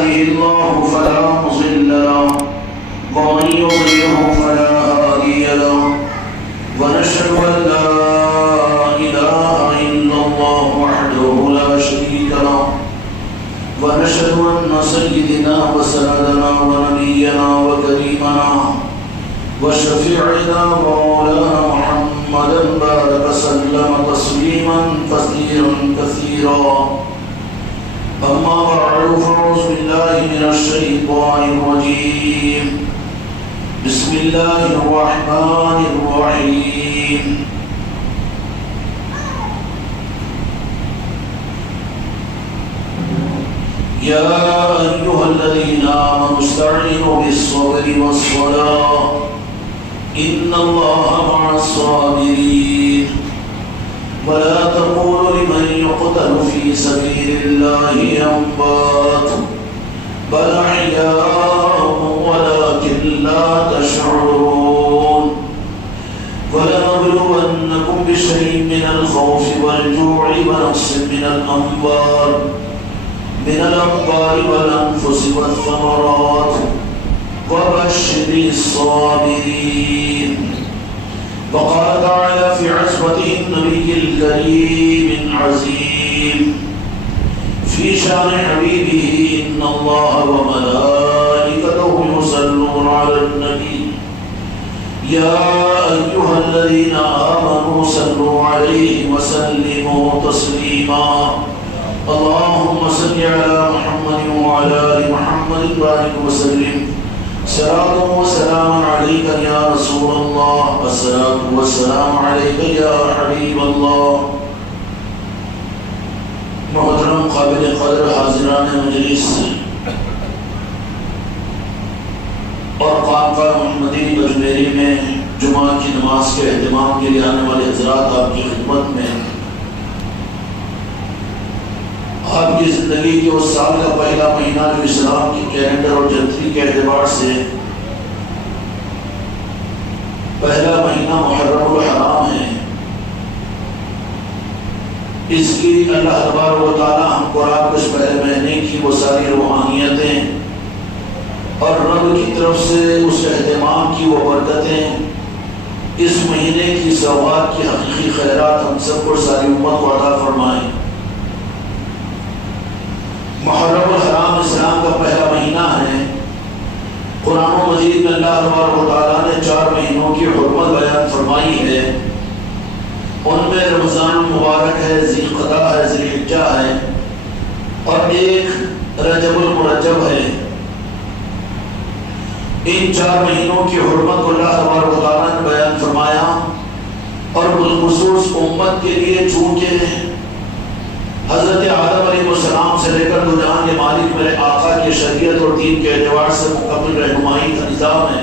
يهده الله فلا مضل له ومن يضلله فلا هادي له ونشهد أن لا إله إلا الله وحده لا شريك له ونشهد أن سيدنا وسندنا ونبينا وكريمنا وشفيعنا ومولانا محمدا بارك وسلم تسليما كثيرا أما بعد فأعوذ بالله من الشيطان الرجيم بسم الله الرحمن الرحيم يا أيها الذين آمنوا استعينوا بالصبر والصلاة إن الله مع الصابرين ولا تقولوا لمن يقتل في سبيل الله أموات بل أحياء ولكن لا تشعرون ولنبلونكم بشيء من الخوف والجوع ونقص من الأموال والأنفس والثمرات وبشر الصابرين. وقال تعالى في عصمته النبي الكريم العظيم في شان حبيبه إن الله وملائكته يصلون على النبي يا أيها الذين آمنوا صلوا عليه وسلموا تسليما اللهم صل على محمد وعلى آل محمد وبارك وسلم صلاة وسلام عليك يا رسول الله والصلاة والسلام عليك يا حبيب الله. محترم قابل قدر حاضران مجلس اور خانقاہ محمدی بجمیری میں جمعہ کی نماز کے اہتمام کے لیے آنے والے حضرات، آپ کی خدمت میں آپ کی زندگی کے اس سال کا پہلا مہینہ جو اسلام کی کیلنڈر اور جنتری کے اعتبار سے پہلا مہینہ محرم الحرام ہے، اس کی اللہ تبارک و تعالی ہم کو رات کو اس پہلے مہینے کی وہ ساری روحانیتیں اور رب کی طرف سے اس اہتمام کی وہ برکتیں، اس مہینے کی سوغات کی حقیقی خیرات ہم سب کو ساری امت کو عطا فرمائیں۔ محرم الحرام اسلام کا پہلا مہینہ ہے۔ قرآن مجید میں اللہ تبارک و تعالیٰ نے 4 مہینوں کی حرمت بیان فرمائی ہے، ان میں رمضان المبارک ہے، ذی القعدہ ہے، ذی الحجہ ہے اور ایک رجب المرجب ہے۔ ان 4 مہینوں کی حرمت کو اللہ تبارک و تعالیٰ نے بیان فرمایا اور بالخصوص امت کے لیے، چونکہ حضرت آدم علیہ السلام سے لے کر دو جہان کے مالک میرے آقا کی شریعت اور دین کے اعتبار سے مکمل رہنمائی کا نظام ہے،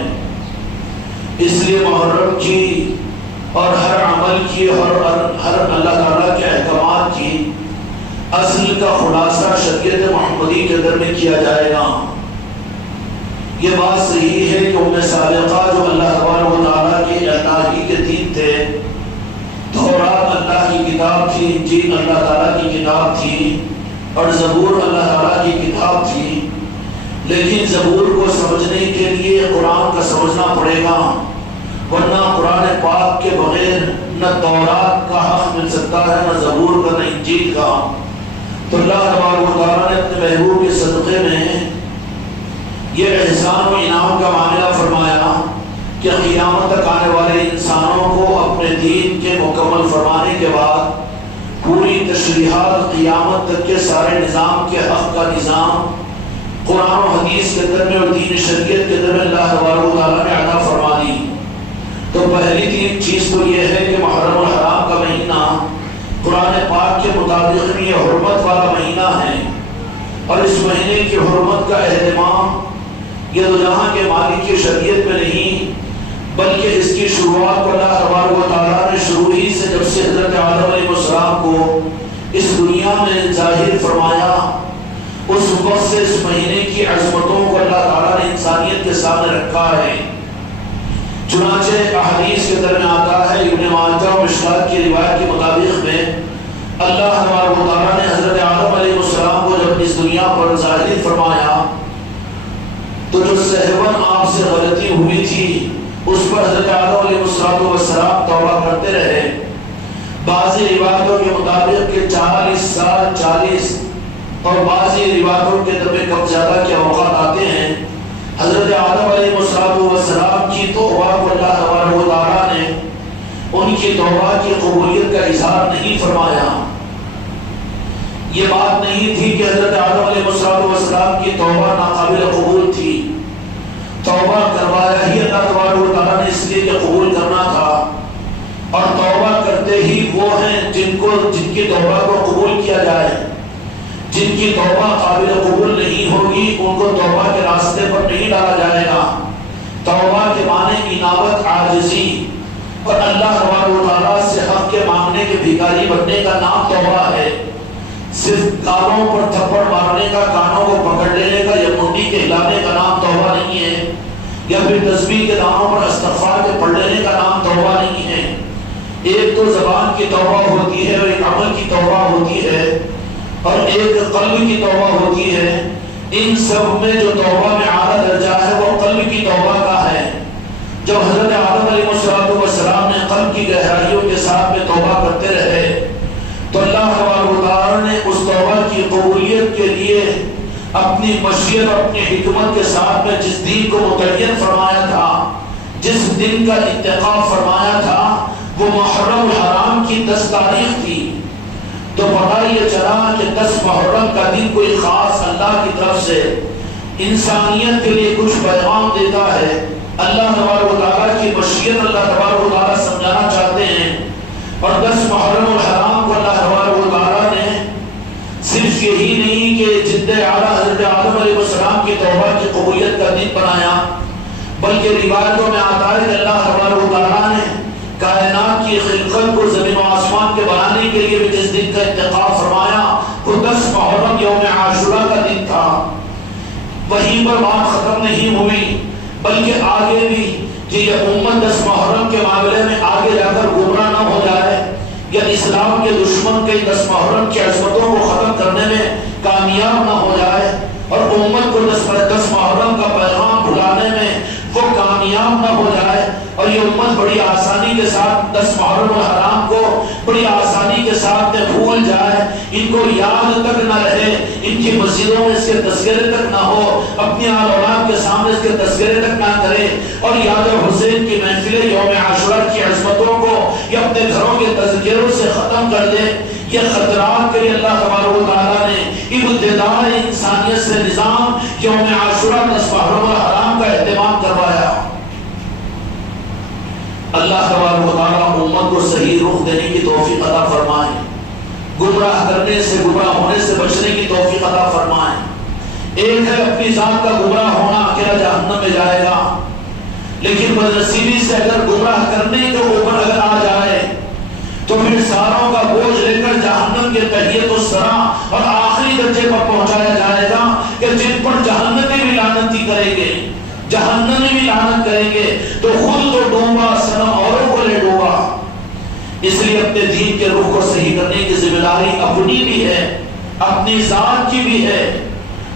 اس لیے محرم کی اور ہر عمل کی اور ہر اللہ تعالیٰ کے احکامات کی اصل کا خلاصہ شریعت محمدی کے اندر میں کیا جائے گا۔ یہ بات صحیح ہے کہ ام سابقہ جو اللہ تبارک و تعالیٰ کے الہی کے دین تھے، تورات اللہ کی کتاب تھی، انجیل اللہ تعالیٰ کی کتاب تھی اور زبور اللہ تعالیٰ کی کتاب تھی، لیکن زبور کو سمجھنے کے لیے قرآن کا سمجھنا پڑے گا، ورنہ قرآن پاک کے بغیر نہ تورات کا حق مل سکتا ہے، نہ زبور کا، نہ انجیل کا۔ تو اللہ تبارک و تعالیٰ نے اپنے محبوب کے صدقے میں یہ احسان و انعام کا معاملہ فرمایا کہ قیامت تک آنے والے انسانوں کو اپنے دین کے مکمل فرمانے کے بعد پوری تشریحات قیامت تک کے سارے نظام کے حق کا نظام قرآن و حدیث کے اندر میں اور دین شریعت کے اندر میں اللہ تبارک و تعالیٰ نے عطا فرما دی۔ تو پہلی چیز تو یہ ہے کہ محرم الحرام کا مہینہ قرآن پاک کے مطابق یہ حرمت والا مہینہ ہے، اور اس مہینے کی حرمت کا اہتمام یہ دو جہاں کے مالک کی شریعت میں نہیں، بلکہ اس کی شروعات کو اللہ تبارک و تعالیٰ نے شروع ہی سے جب سے حضرت آدم علیہ السلام کو اس دنیا میں ظاہر فرمایا، اس وقت سے اس مہینے کی عظمتوں کو اللہ تعالیٰ نے انسانیت کے سامنے رکھا ہے۔ چنانچہ احادیث کے اندر میں آتا ہے، ابن ماجہ و مشکات کی روایت کے مطابق میں اللہ تبارک و تعالیٰ نے حضرت آدم علیہ السلام کو جب اس دنیا دنیا پر ظاہر فرمایا تو جو سہون آپ سے غلطی ہوئی تھی اس پر حضرت آدم علیہ السلام توبہ کرتے رہے. بعض روایتوں کے مطابق کہ 40 سال 40 اور بعض روایتوں کے درمیان کم زیادہ کے اوقات آتے ہیں. حضرت آدم علیہ السلام کی توبہ کو اللہ تبارک و تعالیٰ نے ان کی توبہ کی قبولیت کا اظہار نہیں فرمایا. یہ بات نہیں تھی کہ حضرت آدم علیہ السلام کی توبہ ناقابل قبول تھی. توبہ کروایا ہی اللہ تبارک و تعالیٰ نے اس لیے کہ قبول کرنا تھا. اور توبہ کرتے ہی وہ ہیں جن کی توبہ کو قبول کیا جائے. جن کی توبہ قابل قبول نہیں ہوگی ان کو توبہ کے راستے پر نہیں ڈالا جائے گا. توبہ کے معنی انابت، عاجزی اور اللہ تبارک و تعالیٰ سے حق کے مانگنے کے بھکاری بننے کا نام توبہ ہے. صرف کانوں پر تھپڑ مارنے کا، کانوں کو پکڑ لینے کا یا منڈی کے ہلانے کا نام توبہ نہیں ہے، یا پھر تسبیح کے دانوں پر استغفار کے پڑھ لینے کا نام توبہ نہیں ہے. ایک تو زبان کی توبہ ہوتی ہے اور ایک عمل کی توبہ ہوتی ہے اور ایک قلب کی توبہ ہوتی ہے. ان سب میں جو توبہ میں اعلیٰ درجہ ہے وہ قلب کی توبہ کا ہے. جب حضرت آدم علیہ السلام نے قلب کی گہرائیوں کے ساتھ میں توبہ کرتے رہے تو اللہ تبارک و تعالیٰ نے اس توبہ کی قبولیت کے لیے اپنی مشیت اور اپنی حکمت کے ساتھ میں جس دن کو متعین فرمایا تھا، جس دن کا انتخاب فرمایا تھا، وہ محرم الحرام کی 10 تاریخ تھی. تو پتہ یہ چلا کہ 10 محرم کا دن کوئی خاص اللہ کی طرف سے انسانیت کے لیے کچھ پیغام دیتا ہے. اللہ تبارک و تعالیٰ کی مشیت اللہ تبارک و تعالیٰ سمجھانا چاہتے ہیں. اور 10 محرم الحرام کو اللہ تبارک و تعالیٰ نے صرف یہی نہیں کہ جد اعلیٰ حضرت آدم علیہ السلام کی توبہ کی قبولیت کا دن بنایا، بلکہ روایتوں میں آتا ہے کہ اللہ تبارک و تعالیٰ نے کائنات کی خلقت کو زمین و آسمان کے بنانے کے لیے بھی جس دن کا انتخاب فرمایا وہ 10 محرم یوم عاشورہ کا دن تھا. وہیں پر بات ختم نہیں ہوئی بلکہ آگے بھی کہ یہ امت 10 محرم کے معاملے میں آگے جا کر گمراہ نہ ہو جائے یا اسلام کے دشمن کے 10 محرم کی عظمتوں کو ختم کرنے میں کامیاب نہ ہو جائے اور امت کو 10 محرم کا پیغام بھلانے میں وہ کامیاب نہ ہو جائے اور یہ امت بڑی آسانی کے ساتھ 10 محرم الحرام کو بڑی آسانی کے ساتھ بھول جائے، ان کو یاد تک نہ رہے، ان کی مسجدوں میں اس کے تذکرے تک نہ ہو، اپنی آل اولاد کے سامنے اس کے تذکرے تک نہ کرے اور یاد حسین کی محفل یوم عاشورہ کی عظمتوں کو یا اپنے گھروں کے تذکروں سے ختم کر دے. یہ خطرات کے لیے اللہ تبارک و تعالیٰ نے ابتداء انسانیت سے نظام یوم عاشورہ 10 محرم الحرام کا اہتمام کروایا. اللہ تبارک و تعالیٰ امت کو صحیح رخ دینے کی توفیق عطا فرمائے، گمراہ کرنے سے گمراہ ہونے سے بچنے کی توفیق عطا فرمائے. ایک ہے اپنی ذات کا گمراہ ہونا، اکیلا جہنم میں جائے گا، لیکن بدنصیبی سے اگر گمراہ کرنے کے اوپر اگر آ جائے تو پھر ساروں کا بوجھ لے کر جہنم کے تحیت السرا اور آخری درجے پر پہنچایا جائے گا کہ جن پر جہنمی بھی لعنتی کریں گے، جہنمی بھی لعنت کریں گے تو خود تو ڈوبا صنم اوروں کو لے ڈوبا. اس لیے اپنے دین کے رخ کو صحیح کرنے کی ذمہ داری اپنی بھی ہے، اپنی ذات کی بھی ہے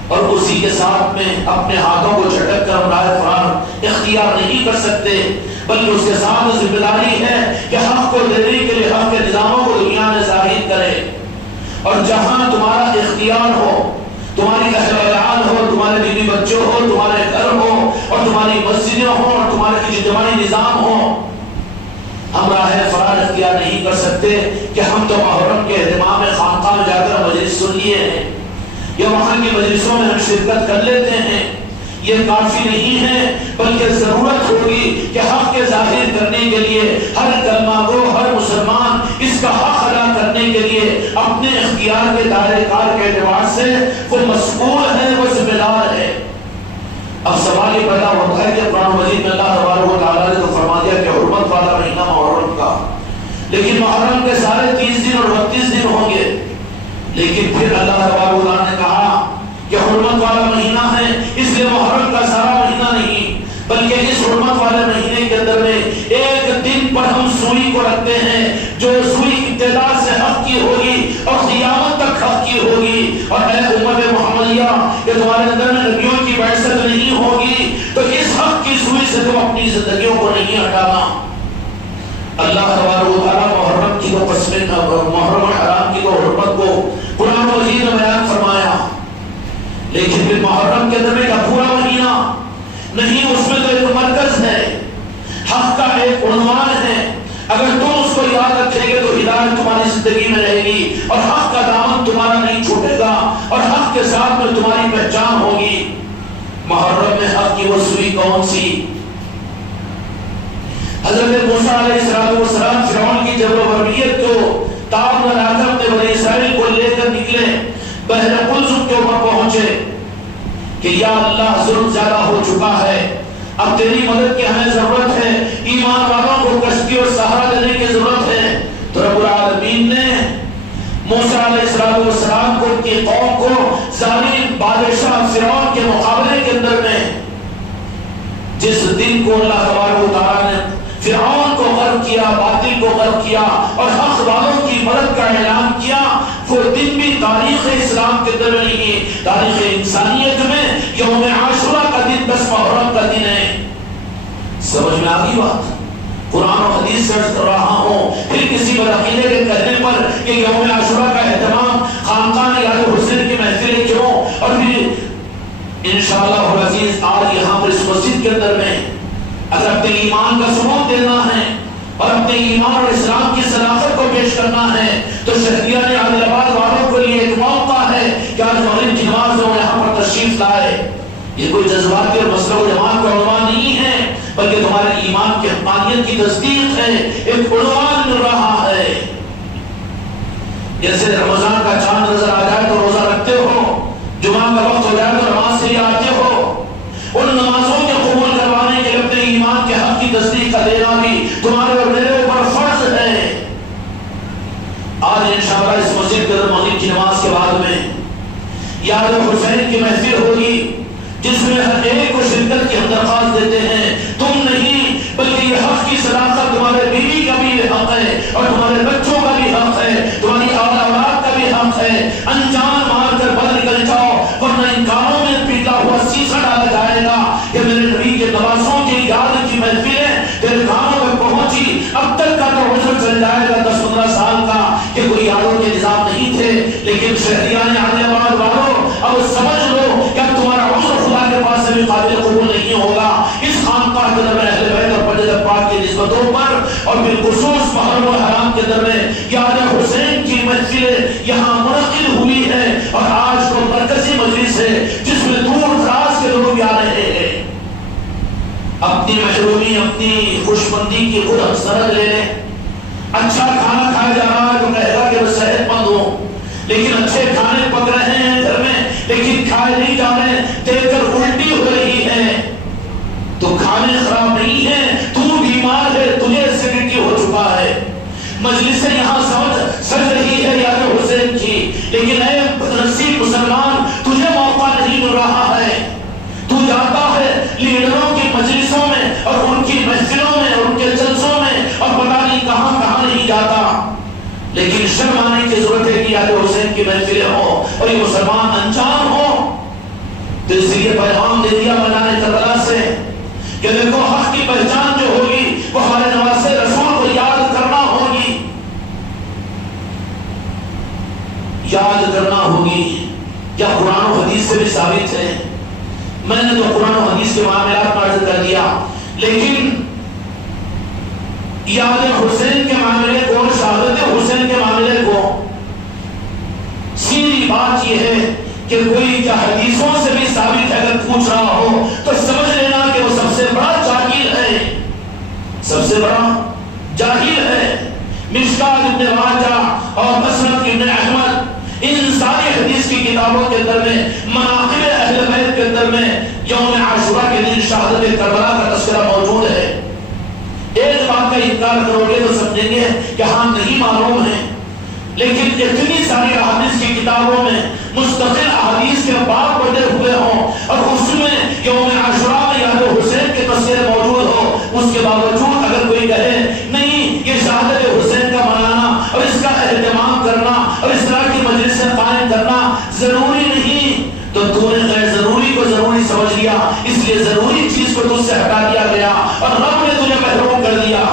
اور اسی کے ساتھ میں اپنے ہاتھوں کو جھٹک کر ہم راہ فرار اختیار نہیں کر سکتے، بلکہ اس کے ساتھ ذمہ داری ہے کہ حق کو دینے کے لیے حق کے نظاموں کو دنیا میں ظاہر کرے. اور جہاں تمہارا اختیار ہو، تمہاری اہل عیال ہو، تمہارے بیوی بچوں ہو، تمہارے گھر ہو اور تمہاری مسجدیں ہوں اور تمہارے اجتماعی نظام ہو، ہم راہ فرار اختیار نہیں کر سکتے کہ ہم تو محرم کے اہتمام میں خانقاہ میں جا کر مجلس سن لیے ہیں یا وہاں کی مجلسوں میں ہم شرکت کر لیتے ہیں. یہ کافی نہیں ہے بلکہ ضرورت ہوگی کہ حق کے ظاہر کرنے کے لیے ہر کلمہ گو، ہر مسلمان اس کا حق ادا کرنے کے لیے اپنے اختیار کے دائرے کار کے اعتبار سے وہ مسئول ہے، وہ ذمہ دار ہے. اب سوال یہ پیدا ہوتا ہے کہ قرآن مجید میں اللہ تبارک و تعالیٰ نے تو فرما دیا کہ حرمت والا مہینہ محرم کا، لیکن محرم کے سارے 30 دن اور 32 دن ہوں گے. لیکن پھر اللہ تبارک و تعالیٰ نے کہا کہ حرمت والا مہینہ ہے، اس لیے محرم کا سارا مہینہ نہیں بلکہ اس حرمت والے مہینے کے اندر میں ایک دن پر ہم سوئی کو رکھتے ہیں جو سوئی ابتدا سے حق کی ہوگی اور قیامت تک حق کی ہوگی. اور اے امت محمدیہ کہ تمہارے اندر میں نبیوں کی بعثت نہیں ہوگی تو اس حق کی سوئی سے تم اپنی زندگیوں کو نہیں ہٹانا۔ اللہ تبارک و تعالیٰ محرم کی تو قسمیں محرم حرام کی تو حرمت کو قرآن مجید میں بیان فرمایا، لیکن پھر محرم کے اندر کا پورا مہینہ نہیں، اس میں تو ایک مرکز ہے، حق کا ایک عنوان ہے، اگر تم اس کو یاد رکھیں گے تو ہدایت تمہاری زندگی میں رہے گی اور حق کا دامن تمہارا نہیں چھوٹے گا اور حق کے ساتھ میں تمہاری پہچان ہوگی۔ محرم میں حق کی وہ سوئی کون سی؟ حضرت موسیٰ علیہ السلام فرعون کی جبر و بربریت کو تاب میں لا کر اپنے بنی اسرائیل کو لے کر نکلے، بحر قلزم کے اوپر پہنچے کہ یا اللہ ظلم زیادہ ہو چکا ہے، اب تیری مدد کی ہمیں ضرورت ہے، ایمان والوں کو کشتی اور سہارا دینے کی ضرورت ہے۔ تو رب العالمین نے موسیٰ علیہ السلام کو، ان کی قوم کو ظالم بادشاہ فرعون کے مقابلے کے اندر میں جس دن کو اللہ تبارک و تعالیٰ نے فرعون کو غرق کیا، باطل کو غرق کیا اور حق والوں کی مدد کا اعلان کیا، وہ دن بھی تاریخ اسلام کے اندر نہیں ہے، تاریخ انسانیت میں یوم عاشورہ کا دن 10 محرم کا دن ہے۔ سمجھ میں آگئی بات؟ قرآن و حدیث سے کر رہا ہوں، پھر کسی بدعقیدے کے کہنے پر کہ یوم عاشورہ کا اہتمام خانقاہ یاد حسین کی محفلیں کیوں، اور پھر انشاءاللہ العزیز آج یہاں پر اس مسجد کے اندر میں اگر اپنے ایمان کا ثبوت دینا ہے اور اپنے ایمان اور اسلام کی صداقت کو پیش کرنا ہے تو شہریان عادل آباد والوں کے لیے ایک موقع ہے کہ آج مغرب کی نماز میں یہاں پر تشریف لائے۔ یہ کوئی جذباتی اور مسئلہ و جماعت کا عنوان نہیں ہے، بلکہ تمہارے ایمان کی حقانیت کی تصدیق ہے، ایک عنوان مل رہا ہے۔ جیسے رمضان کا چاند نظر آ جائے تو روزہ رکھتے ہو، جمعہ کا وقت ہو جائے تو نماز سے آتے ہو، ان نمازوں کے قبول کروانے کے اپنے ایمان کے حق کی تصدیق کا دینا بھی تمہارے اور میرے اوپر فرض ہے۔ آج انشاءاللہ اس مسجد کے اندر مغرب کی نماز کے بعد میں یاد حسین کی محفل ہوگی، جس میں ہر ایک کو شرکت کی ہم درخواست دیتے ہیں۔ تم نہیں بلکہ یہ حق کی صداقت تمہارے بیوی کا بھی حق ہے اور تمہارے بچوں کا بھی حق ہے، تمہاری اولاد کا بھی حق ہے۔ انجان مار کر بد نکل جاؤ ورنہ ان کانوں میں پیتا ہوا سیسا ڈالا جائے گا کہ میرے نبی کے نوازوں کی یاد کی محفلیں تیرے کانوں میں پہنچی، اب تک کا تو عذر چل جائے گا 10-15 سال کا کہ کوئی یادوں کے نظام نہیں تھے، لیکن شہریان عادل آباد والوں اب سمجھ لو کہ اب تمہارا عذر خدا کے پاس سے بھی قابل قبول نہیں ہوگا۔ اس خانقاہ کے اندر اہل بیت اور پنجاب پاک کی نسبتوں پر اور بالخصوص محرم الحرام کے اندر میں یاد حسین کی محفل یہاں منعقد ہوئی ہے اور آج کو مرکزی مجلس ہے جس میں دور دراز کے لوگ بھی آ رہے ہیں۔ اپنی محرومی، اپنی خوشبندی کی خود ہم سند لے لیں۔ اچھا کھانا کھایا جا رہا ہے تو کہے گا کہ وہ صحت مند ہو، لیکن اچھے کھانے پک رہے ہیں گھر میں لیکن کھائے نہیں جا رہے، دیکھ کر الٹی ہو رہی ہے تو کھانے خراب نہیں ہے، تو بیمار ہے، تجھے ایسیڈیٹی ہو چکا ہے۔ مجلس یہاں سج رہی ہے یاد حسین کی، لیکن اے نصیب مسلمان تجھے موقع نہیں مل رہا ہے۔ تو جاتا ہے لیڈروں کی مجلسوں میں اور ان کی محفلوں میں اور ان کے جلسوں میں اور پتہ نہیں کہاں کہاں نہیں جاتا، لیکن شرم آنے کی ضرورت ہے کہ یاد حسین کی محفلیں ہوں اور یہ مسلمان انجان ہوں۔ تو اس لیے پیغام دے دیا میدان کربلا سے کہ دیکھو حق کی پہچان جو ہوگی وہ ہمارے نواسے رسول کو یاد کرنا ہوگی، یاد کرنا ہوگی۔ کیا قرآن و حدیث سے بھی ثابت ہے؟ میں نے تو قرآن و حدیث کے معاملات میں عرض کر دیا، لیکن یاد حسین کے معاملے کو، شہادت حسین کے معاملے کو سیدھی بات یہ ہے کہ کوئی کیا حدیثوں سے بھی ثابت ہے اگر پوچھ رہا ہو تو سمجھ لینا کہ وہ سب سے بڑا جاہل ہے، سب سے بڑا جاہل ہے۔ مشکات ابن ماجہ اور مسند ابن احمد ان ساری حدیث کی کتابوں کے اندر میں مناقب اہل بیت کے اندر میں یوم عاشورہ کے دن شہادت کربلا کا تذکرہ موجود ہے۔ ایک بات کا انکار کرو گے تو سمجھیں گے کہ ہاں نہیں معلوم ہے، لیکن اتنی ساری احادیث کی کتابوں میں مستقل احادیث کے باب بڑھے ہوئے ہوں اور اس میں یوم عاشورہ میں یاد حسین کے تذکرے موجود ہو، اس کے باوجود اگر کوئی کہے نہیں یہ شہادت حسین کا منانا اور اس کا اہتمام کرنا اور اس طرح کی مجلسیں قائم کرنا ضروری نہیں، تو نے لیے ضروری چیز کو تجھ سے ہٹا دیا گیا اور رب نے تجھے محروم کر دیا.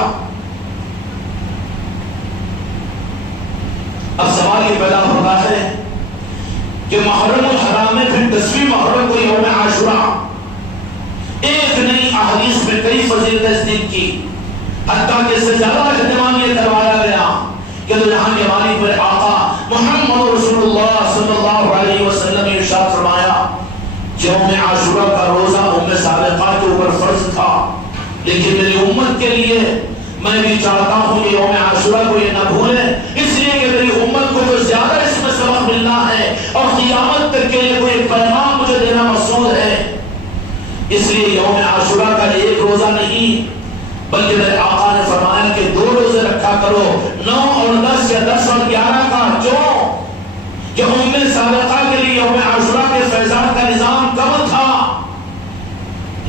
اب سوال یہ پیدا ہوتا ہے کہ محرم الحرام میں پھر 10ویں محرم کو یوم عاشورہ ایک نئی احادیث میں کئی فضیلتیں اس دن کی، حتیٰ کہ اس سے زیادہ اہتمام یہ کروایا گیا کہ تو جہاں کے مالک پر آقا محمد رسول اللہ صلی اللہ علیہ وسلم نے ارشاد فرمایا یوم عاشورہ کا روزہ ام سابقہ کے اوپر فرض تھا، لیکن میری امت کے لیے میں بھی چاہتا ہوں کہ یوم عاشورہ کو یہ نہ بھولیں، اس لیے کہ میری امت کو جو زیادہ اس میں سبق ملنا ہے اور قیامت تک کے لیے کوئی پیغام مجھے دینا مقصود ہے، اس لیے یوم عاشورہ کا ایک روزہ نہیں بلکہ میرے آقا نے فرمایا کہ 2 روزے رکھا کرو، 9 اور 10 یا 10 اور 11 کا، جو ام سابقہ کے لیے یوم عاشورہ کے فیضان کا نظام کم تھا،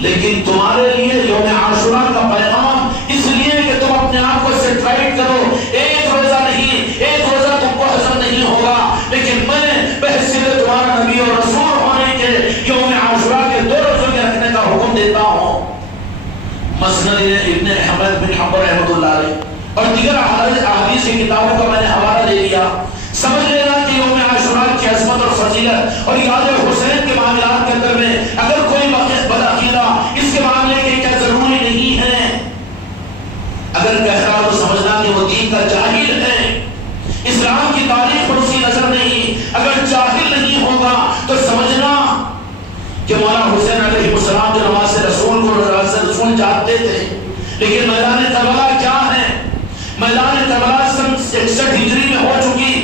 لیکن تمہارے لیے یوم عاشورہ کا پیغام اس لیے کہ تم اپنے آپ کو سیٹرائٹ کرو، ایک روزہ نہیں، ایک روزہ تم کو ہضم نہیں ہوگا، لیکن میں بحیثیت تمہارا نبی اور رسول ہونے کے یوم عاشورہ کے 2 روزوں کے رکھنے کا حکم دیتا ہوں. مسند ابن احمد بن حنبل رحمۃ اللہ علیہ اور دیگر احادیث کی کتابوں کا میں نے حوالہ دے دیا. سمجھ لینا کہ یوم عاشورہ کی عظمت اور فضیلت اور یاد حسین کے معاملات کے اندر میں اگر کوئی بدعقیدہ اس کے معاملے کے کیا ضروری نہیں ہے، اگر کہہ رہا تو سمجھنا کہ وہ دین کا جاہل ہے، اسلام کی تاریخ پر اس کی نظر نہیں. اگر جاہل نہیں ہوگا تو سمجھنا کہ مولانا حسین علیہ السلام جو نماز رسول کو رسول جانتے تھے، لیکن میدان کربلا کیا ہے؟ میدان کربلا سن 61 ہجری میں ہو چکی،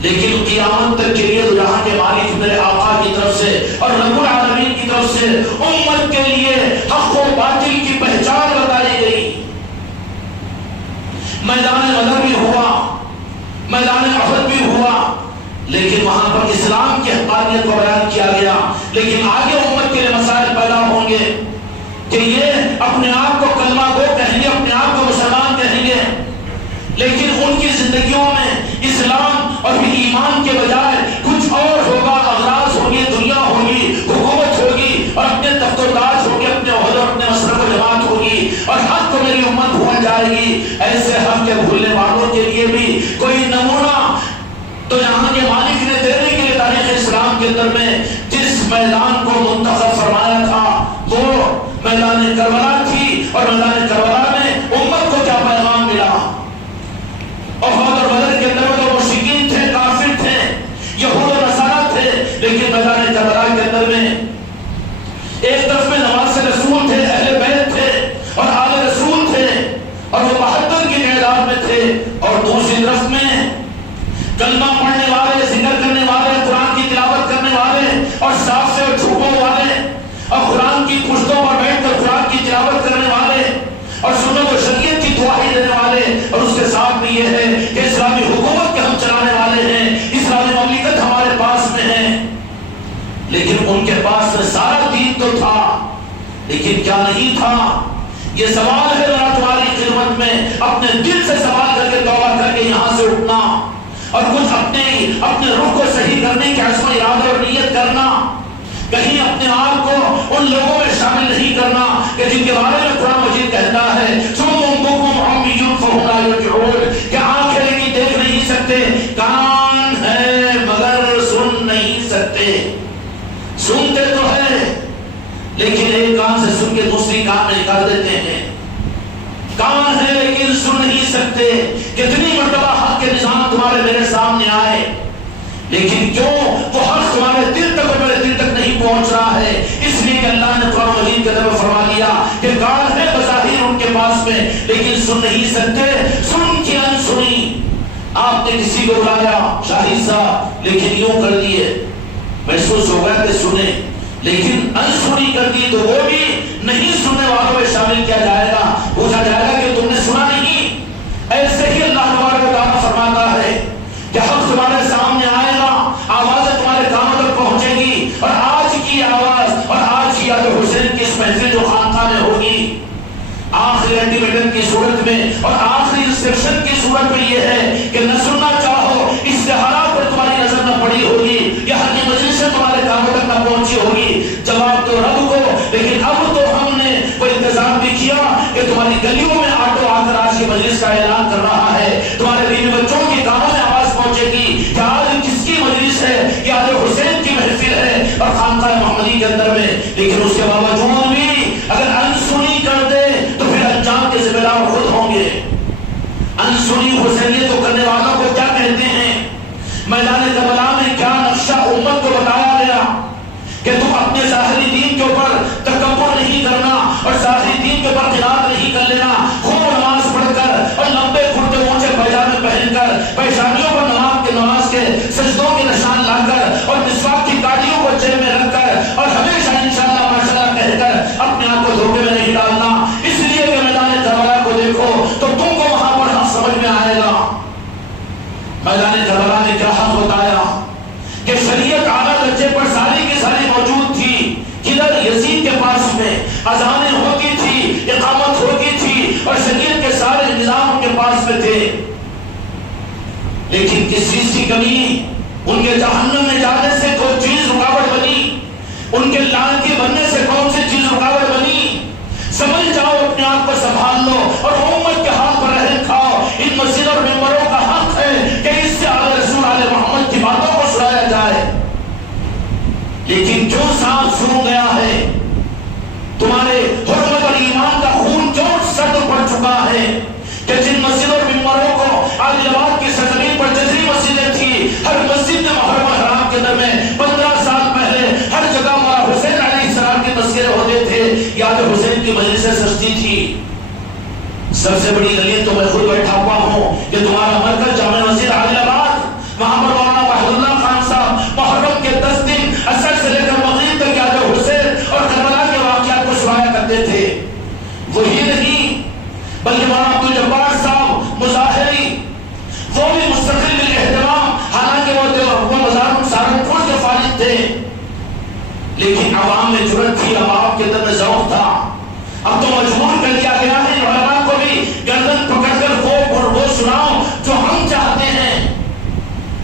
لیکن قیامت تک کے لیے جہاں کے مالک میرے آقا کی طرف سے اور رب العالمین کی طرف سے امت کے لیے حق و باطل کی پہچان بتائی گئی. میدان بدر بھی ہوا، میدان احد بھی ہوا، لیکن وہاں پر اسلام کی حقانیت کو بیان کیا گیا. لیکن آگے امت کے لیے مسائل پیدا ہوں گے کہ یہ اپنے آپ کو کلمہ گو کہیں گے، اپنے آپ کو مسلمان کہیں گے، لیکن ان کی زندگیوں میں اسلام اور ایمان کے بجائے کچھ اور ہوگا، اغراض ہوگی، دنیا ہوگی، حکومت ہوگی اور اپنے تخت و تاج ہوگی، اپنے عہدے اور اپنے مسلک و جماعت ہوگی اور حق کو میری امت بھول جائے گی. ایسے حق کے بھولنے والوں کے لیے بھی کوئی نمونہ تو یہاں کے مالک نے دینے کے لیے تاریخ اسلام کے اندر میں جس میدان کو منتخب فرمایا تھا وہ میدان کربلا تھی. اور میدان کربلا میں امت کو کیا پیغام ملا؟ احد اور بدر کے اندر تو مشرکین تھے، کافر تھے، یہود و نصارہ تھے، لیکن میدان کربلا کے اندر میں ایک طرف میں نواز رسول تھے، اہل بیت تھے اور آل رسول تھے اور وہ 72 کی تعداد میں تھے، اور دوسری طرف میں کلمہ پڑھنے والے، ذکر کرنے والے، قرآن کی تلاوت کرنے والے اور صاف سے چھپوں والے اور قرآن کی پشتوں پر بیٹھ کر قرآن کی تلاوت کرنے والے اور سنت و شریعت کی گواہی دینے والے، اور اس کے ساتھ بھی یہ ہے کہ اسلامی حکومت کے ہم چلانے والے ہیں، اسلامی مملکت ہمارے پاس میں ہے. لیکن ان کے پاس میں سارا دین تو تھا، لیکن کیا نہیں تھا؟ یہ سوال ہے ذرا تمہاری خدمت میں، اپنے دل سے سوال کر کے توبہ کر کے یہاں سے اٹھنا اور کچھ اپنے رخ کو صحیح کرنے کی عزم ارادہ اور نیت کرنا. کہیں اپنے آپ کو ان لوگوں میں شامل نہیں کرنا کہ جن کے بارے میں قرآن مجید کہتا ہے کہ آنکھیں لیکن دیکھ نہیں سکتے، کان ہے مگر سن نہیں سکتے. سنتے تو ہے لیکن ایک کان سے سن کے دوسری کان میں نکال دیتے ہیں. کان ہے لیکن سن نہیں سکتے. کتنی مرتبہ حق کے نظام تمہارے میرے سامنے آئے، لیکن کیوں وہ حق تمہارے دل تک اور میرے دل تک نہیں پہنچ رہا ہے؟ اس لیے کہ اللہ نے قرآن مجید کے اندر فرما دیا کہ کان ہے بظاہر ان کے پاس میں لیکن سن نہیں سکتے. سن کی انسنی. آپ نے کسی کو بلایا شاہد صاحب، لیکن یوں کر دیے، محسوس ہوگا کہ سنے، لیکن انسنی کر دی تو وہ بھی نہیں سننے والوں میں شامل کیا جائے گا. پوچھا جائے گا کہ تم نے سنا نہیں؟ ایسے ہی اللہ تبارک و تعالیٰ فرماتا ہے کہ حق تمہارے سامنے آئے گا، آوازیں تمہارے کانوں تک پہنچے گی، اور آج کی آواز اور آج کی یاد حسین کی اس محفل جو خانقاہ میں ہوگی آخری الٹیمیٹم کی صورت میں اور آخری انسٹرکشن کی صورت میں یہ ہے کہ نہ سننا چاہو، اشتہارات پر تمہاری نظر نہ پڑی ہوگی، یہاں کی مجلسیں تمہارے کانوں تک نہ پہنچی ہوگی. جواب تو رب کو، لیکن اب کا اعلان کر رہا ہے، تمہارے بیوی بچوں کی کانوں میں آواز پہنچے گی کہ آج کس کی مجلس ہے، یہ آل حسین کی محفل ہے اور خانقاہ محمدی کے اندر میں. لیکن اس کے باوجود بھی اگر انسنی کر دے تو پھر انجام کے ذمہ دار خود ہوں گے. انسنی حسینیت کو کرنے والوں کو کیا کہتے ہیں؟ میدان کربلا میں کیا نقشہ امت کو بتایا گیا کہ تم اپنے ظاہری دین کے اوپر تکبر نہیں کرنا اور ظاہری دین کے اوپر خلاف نہیں کر لینا. خوب نماز پڑھ کر اور لمبے کرتے اونچے پیجامے پہن کر پیشانیوں پر نماز کے سجدوں کے نشان لا کر اور مسواک کی کاڑیوں کو جیب میں رکھ کر اور ہمیشہ انشاءاللہ ماشاءاللہ کہہ کر اپنے آپ کو دھوکے میں نہیں ڈالنا. اس لیے کہ میدان کربلا کو دیکھو تو تم کو وہاں پر حق سمجھ میں آئے گا. میدان کربلا نے کیا حق بتایا کہ شریعت اعلیٰ درجے پر ساری کی ساری موجود تھی. کدھر؟ یزید کے پاس میں اذانیں ہوتی تھی، اقامت ہوتی تھی اور شریعت کے سارے نظام ان کے پاس میں تھے. لیکن کس چیز کی کمی؟ ان کے جہنم میں جانے سے کوئی چیز رکاوٹ بنی؟ ان کے لعنتی بننے سے کون سی چیز رکاوٹ بنی؟ سمجھ جاؤ، اپنے آپ کو سنبھال لو اور امت کے ہاتھ پر رحم کھاؤ. ان مسجد اور ممبروں کا حق ہے کہ اس سے آل رسول آل محمد کی باتوں کو سنایا جائے. لیکن جو سانپ سو گیا ہے، تمہارے حرمت اور ایمان کا خون جو سرد پڑ چکا ہے کہ جن مسجد اور ممبروں کو عادل آباد کی سرزمین پر جزری مسجدیں تھی، ہر مسجد میں محرم حرام کے اندر میں 15 سال پہلے ہر جگہ مولا حسین علیہ السلام کے تذکرے ہوتے تھے. یاد حسین کی مجلسیں سجتی تھی. سب سے بڑی دلیل تو میں خود بیٹھا ہوا ہوں کہ تمہارا مرکز جامع مسجد عادل آباد، وہاں پر مولانا وحید اللہ خان صاحب محرم کے 10 دن عصر سے لے کر مغرب تک یاد حسین اور کربلا کے واقعات کو سنایا کرتے تھے. وہی نہیں بلکہ مولانا عبدالجبار صاحب مظاہری، وہ بھی مستقل بالاہتمام، حالانکہ وہ مزار سہارنپور کے فالد تھے، لیکن عوام میں جرأت تھی، عوام کے اندر میں ذوق تھا. اب تو مجبور کر دیا گیا ہے علماء کو بھی گردن پکڑ کر وہ سناؤ جو ہم چاہتے ہیں.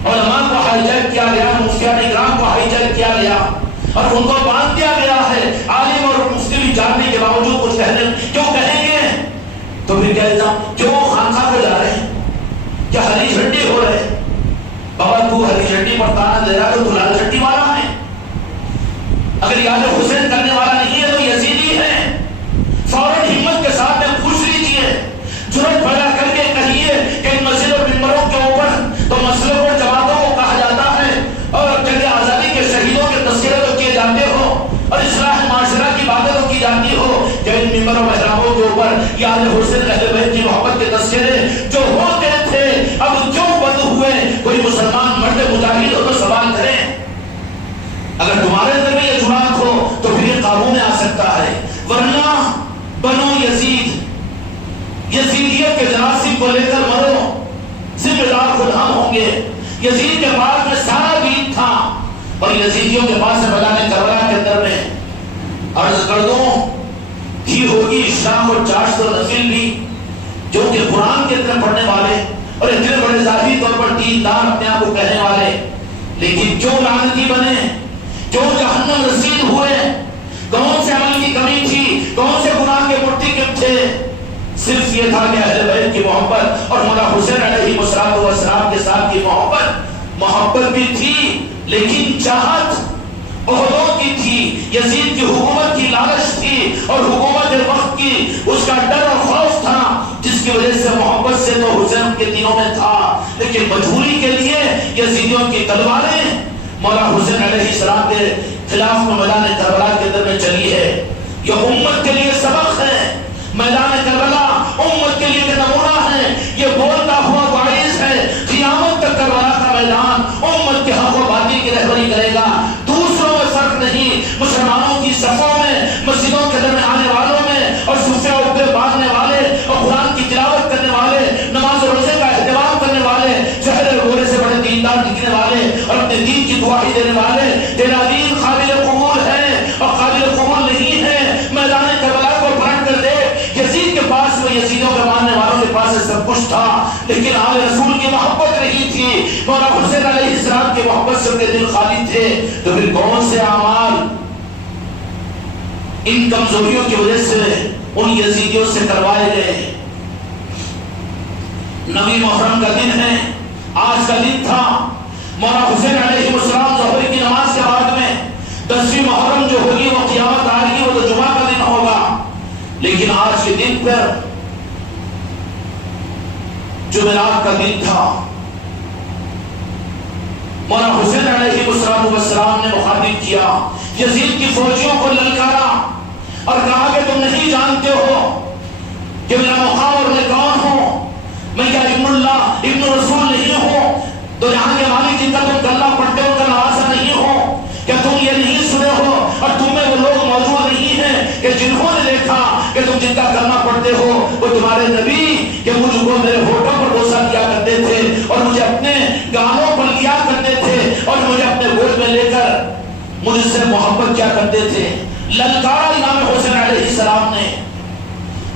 علماء کو ہائی جیک کیا گیا، مفتیان اکرام کو ہائی جیک کیا گیا اور ان کو باندھ دیا گیا ہے. عالم اور مفتی بھی جاننے کے باوجود کچھ کیوں کہیں گے؟ تو پھر کہتا کیوں خانقاہ کو جا رہے ہیں؟ کیا ہری جھنڈی ہو رہے ہیں؟ بابا تو ہری جھنڈی پر تانا دے رہا ہے تو لال جھنڈی والا ہے. اگر یاد حسین کرنے والا نہیں ہے تو یزیدی ہے. فوراً ہمت کے ساتھ میں پوچھ لیجیے، جرأت پیدا کر کے کہیے کہ ان مسجد اور ممبروں کے اوپر تو مسلک اور جماعتوں کو کہا جاتا ہے اور جنگ آزادی کے شہیدوں کے تذکرے تو کیے جاتے ہو اور اصلاح معاشرہ کی باتیں تو کی جاتی ہو کہ ان ممبر و محرابوں کے اوپر یاد حسین اہل بیت کی محبت کے تذکرے جو ہوتے تھے اب کیوں بند ہوئے؟ کوئی مسلمان مرد مجاہد ہو تو سوال کریں. اگر تمہارے اندر میں یہ جرأت ہو تو پھر یہ قابو میں آ سکتا ہے. ورنہ بنو یزید، یزیدیت کے جناصب کو لے کر مرو، ذمہ دار خود ہم ہوں گے. یزید کے پاس میں سارا دین تھا اور یزیدیوں کے پاس میں میدان کربلا کے اندر میں عرض کر دوں تھی ہوگی شام اور چاشت و نفل بھی، جو کہ قرآن کے اندر پڑھنے والے اور اتنے بڑے ظاہری طور پر دیندار اپنے آپ کو کہنے والے، لیکن جو لعنتی بنے، جو جہنم رسید ہوئے. کون سے عمل کی کمی تھی؟ کون سے گناہ کے مرتکب تھے؟ صرف یہ تھا کہ اہل بیت کی محبت اور مولا حسین علیہ السلام کے ساتھ کی محبت بھی تھی، لیکن چاہت عہدوں کی تھی، یزید کی حکومت کی لالچ تھی اور حکومت وقت کی اس کا ڈر اور خوف تھا، جس کی وجہ سے محبت سے تو حسین کے دلوں میں تھا، لیکن مجبوری کے لیے یزیدیوں کی تلواریں مولا حسین علیہ السلام کے خلاف میں میدان کربلا کے اندر میں چلی ہے. یہ امت کے لیے سبق ہے. میدان کربلا امت کے لیے نمونہ ہے. یہ بولتا ہوا باعث ہے قیامت تک کربلا کا میدان امت کے حق و باطل کی رہبری کرے گا. دوسروں میں فرق نہیں، مسلمانوں کی صفوں میں، مسجدوں کے اندر میں آنے والوں میں اور صفے عہدے باندھنے والے اور قرآن کی تلاوت کرنے والے، نماز و روزے کا اہتمام کرنے والے، چہرے گورے سے بڑے دیندار دکھنے والے اور اپنے دین کی گواہی دینے والے. تیرا دین قابل قبول ہے اور قابل قبول نہیں ہے. میدان کربلا کو پلٹ کر دے. یزید کے پاس میں، یزیدوں کے ماننے والوں کے پاس سب کچھ تھا، لیکن آل رسول کی محبت نہیں تھی. مولا حسین علیہ السلام کی محبت سے ان کے دل خالی تھے. تو پھر کون سے اعمال ان کمزوریوں کی وجہ سے ان یزیدیوں سے کروائے گئے؟ 9 محرم کا دن ہے، آج کا دن تھا۔ مولانا حسین علیہ السلام ظہر کی نماز کے بعد میں 10ویں محرم جو ہوگی وہ قیامت آئے گی، وہ تو جمعہ کا دن ہوگا، لیکن آج کے دن پر جمعرات کا دن تھا۔ مولانا حسین علیہ السلام نے مخاطب کیا، یزید کی فوجیوں کو للکارا اور کہا کہ تم نہیں جانتے ہو کہ میرا مقام اور میں کون ہوں؟ میں کیا ابن اللہ ابن رسول نہیں ہوں؟ تو جہاں کے مالک جن کا تم کلمہ پڑھتے ہو ان کا نواسا نہیں ہو؟ کیا تم یہ نہیں سنے ہو اور تم میں وہ لوگ موجود نہیں ہیں کہ جنہوں نے دیکھا کہ تم جن کا کلمہ پڑھتے ہو وہ تمہارے نبی کہ مجھ کو میرے ہونٹوں پر بوسہ کیا کرتے تھے اور مجھے اپنے گانوں پر لیا کرتے تھے اور مجھے اپنے گود میں لے کر مجھ سے محبت کیا کرتے تھے؟ للکارا امام حسین علیہ السلام نے،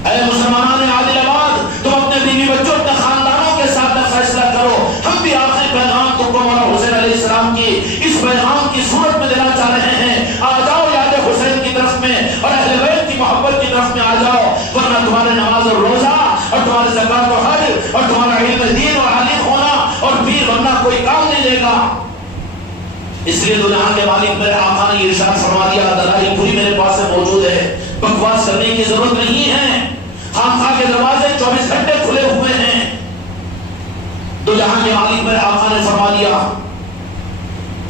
اے مسلمانان عادل آباد، تم اپنے بیوی بچوں اپنے خاندانوں کے ساتھ فیصلہ کرو۔ ہم بھی آخری پیغام تم کو مولانا حسین علیہ السلام کی اس پیغام کی صورت میں دینا چاہ رہے ہیں، آ جاؤ یاد حسین کی طرف میں اور اہل بیت کی محبت کی طرف میں آ جاؤ، ورنہ تمہارے نماز اور روزہ اور تمہارے زکات و حج اور تمہارا علم دین اور عالم ہونا اور پیر بننا کوئی کام نہیں دے گا۔ اس لیے دو جہاں کے مالک میرے آقا نے ارشاد فرما دیا، دلائل پوری میرے پاس سے موجود ہے، بکواس کرنے کی ضرورت نہیں ہے، خانقاہ کے دروازے 24 گھنٹے کھلے ہوئے ہیں۔ دو جہاں کے مالک میرے آقا نے فرما دیا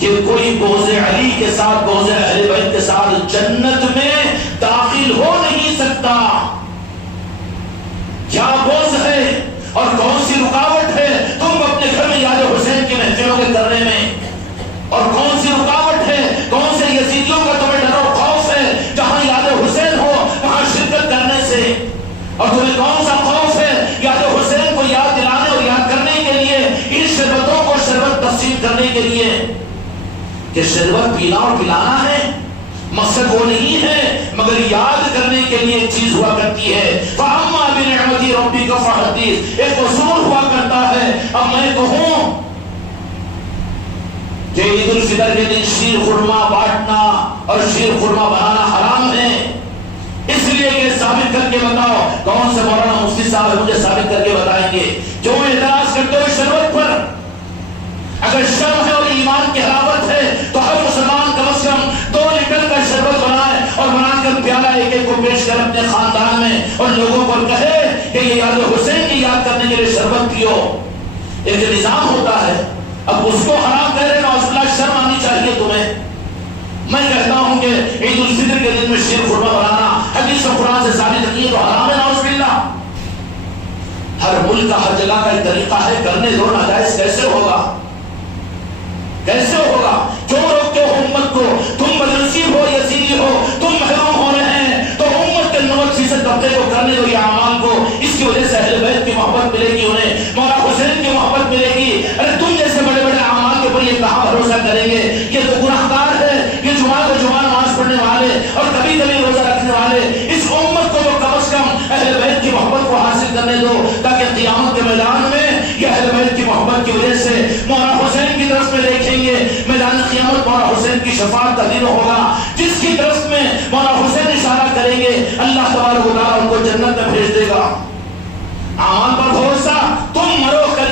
کہ کوئی بغض علی کے ساتھ، بغض اہل بیت کے ساتھ جنت میں داخل ہو نہیں سکتا۔ کیا بغض ہے اور کون سی رکاوٹ ہے تم اپنے گھر میں یاد حسین کی محفلوں کے کرنے میں؟ اور کون سی رکاوٹ ہے، کون سے یزیدیوں کا تمہیں ڈر و خوف ہے جہاں یاد حسین ہو وہاں شرکت کرنے سے؟ اور تمہیں کون سا خوف ہے یاد حسین کو یاد دلانے اور یاد کرنے کے لیے ان شربتوں کو شربت تقسیم کرنے کے لیے؟ کہ شربت پینا اور پلانا ہے، مقصد وہ نہیں ہے، مگر یاد کرنے کے لیے ایک چیز ہوا کرتی ہے۔ فَأَمَّا بِنِعْمَتِ رَبِّكَ فَحَدِّثْ، ایک اصول ہوا کرتا ہے۔ اب میں کہوں کہ عید الفطر کے دن شیر خرما بانٹنا اور شیر خرما بنانا حرام ہے، اس لیے کہ ثابت کر کے بتاؤ۔ کون سے مولانا مفتی صاحب ہے مجھے ثابت کر کے بتائیں گے؟ کیوں اعتراض کرتے ہو شربت پر؟ اگر شرم ہے اور ایمان کی حلاوت ہے تو ہر مسلمان کم از کم 2 لیٹر کا شربت بنائے اور بنا کر پیالہ ایک ایک کو پیش کر اپنے خاندان میں اور لوگوں کو کہے کہ یہ یاد حسین کی یاد کرنے کے لیے شربت پیو۔ ایک نظام ہوتا ہے، اب اس کو حرام کہہ رہے نعوذ باللہ، شرم آنی چاہیے تمہیں۔ میں کہتا ہوں کہ عید الفطر کے دن میں شیر خرما بنانا حدیث و قرآن سے ثابت نہیں ہے تو حرام ہے نعوذ باللہ۔ ہر ملک کا ہر جگہ کا ایک طریقہ ہے، کرنے دو، ناجائز کیسے ہوگا؟ کیسے ہوگا؟ کیوں روکتے ہو امت کو؟ تم بدنصیب ہو، یزیدی ہو، تم محروم ہو رہے ہیں تو امت کے 90% طبقے کو کرنے دو یہ اعمال کو۔ اس کی وجہ سے اہل بیت کی محبت ملے گی، انہیں مولانا حسین کی محبت ملے گی۔ ارے تم جیسے بڑے بڑے اعمال کے اوپر یہ کہاں بھروسہ کریں گے؟ یہ تو گناہگار ہے، یہ جمعہ کو جمعہ نماز پڑھنے والے اور کبھی کبھی روزہ رکھنے والے، اس امت کو تو کم از کم اہل بیت کی محبت کو حاصل کرنے دو تاکہ قیامت کے میدان میں یہ اہل بیت کی محبت کی وجہ سے مولانا حسین کی طرف میں دیکھیں گے میدان قیامت مولانا حسین کی شفاعت کا دن ہوگا، جس کی طرف میں مولانا حسین اشارہ کریں گے اللہ تبارک و تعالیٰ ان کو جنت میں بھیج دے گا۔ اعمال پر بھروسہ تم مرو کر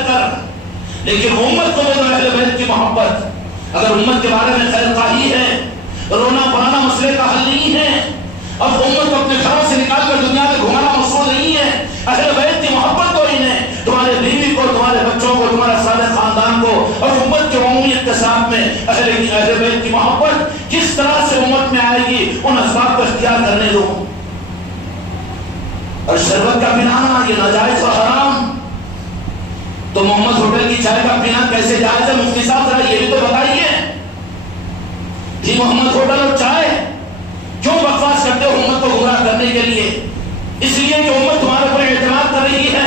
لیکن امت کو دو اہل بیت کی محبت۔ اگر امت کے بارے میں خیر خواہی ہے، رونا پڑانا مسئلے کا حل نہیں ہے، اب امت کو اپنے گھروں سے نکال کر دنیا میں گھمانا مقصود نہیں ہے، اہل بیت کی محبت تو انہیں، تمہارے بیوی کو، تمہارے بچوں کو، تمہارے سارے خاندان کو اور امت کے عمومیت کے ساتھ میں اہل بیت کی محبت کس طرح سے امت میں آئے گی ان اسباب کو اختیار کرنے دو۔ اور شربت کا پلانا یہ ناجائز اور حرام، تو محمد ہوٹل کی چائے کا پینا کیسے جائز ہے؟ مفتی صاحب ذرا یہ بھی تو بتائیے۔ جی محمد ہوٹل اور چائے کیوں بکواس کرتے ہو امت کو گمراہ کرنے کے لیے؟ اس لیے کہ امت تمہارے اوپر اعتماد کر رہی ہے،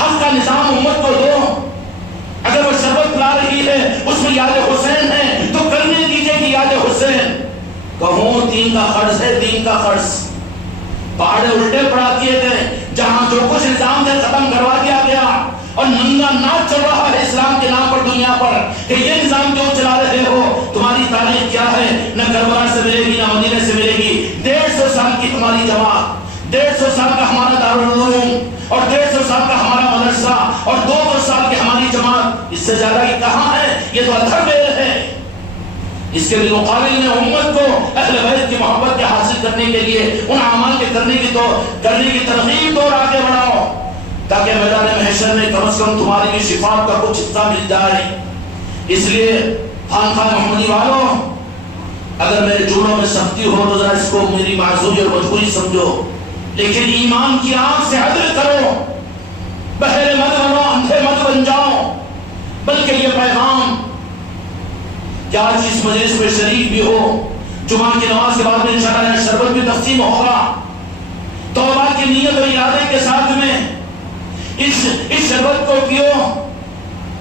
حق کا نظام امت کو دو۔ اگر وہ شربت پلا رہی ہے اس میں یاد حسین ہے تو کرنے دیجیے کہ یاد حسین۔ کہوں دین کا قرض ہے، دین کا قرض، پہاڑے الٹے پڑا دیے گئے، جہاں جو کچھ نظام تھے ختم کروا دیا گیا اور ننگا ناچ چل رہا ہے اسلام کے نام پر دنیا پر کہ یہ نظام کیوں چلا رہے ہو؟ تمہاری تاریخ کیا ہے؟ نہ کربلا سے ملے گی نہ مدینے سے ملے گی۔ 150 سال کی ہماری جماعت، 150 سال کا ہمارا دارالعلوم اور 150 سال کا ہمارا مدرسہ فاصلہ اور 2 سال کی ہماری جماعت، اس سے زیادہ کی کہاں ہے؟ یہ تو ادھر میل ہے۔ اس کے مقابل میں امت کو اہل بیت کی محبت کے حاصل کرنے کے لیے ان اعمال کے کرنے کی ترغیب دو اور آگے بڑھاؤ، تاکہ میدان محشر میں کم از کم تمہاری بھی شفاعت کا کچھ حصہ مل جائے۔ اس لیے خانقاہ محمدی والوں، اگر میرے جملوں میں سختی ہو تو ذرا اس کو میری معذوری اور مجبوری سمجھو، لیکن ایمان کی آنکھ سے عدل کرو، بہرے مت بنو، اندھے مت بن جاؤ، بلکہ یہ پیغام کہ آج اس مجلس میں شریک بھی ہو، جمعہ کی نماز کے بعد میں انشاءاللہ شربت بھی تقسیم ہوگا، توبہ کی نیت اور ارادے کے ساتھ میں اس شربت کو پیو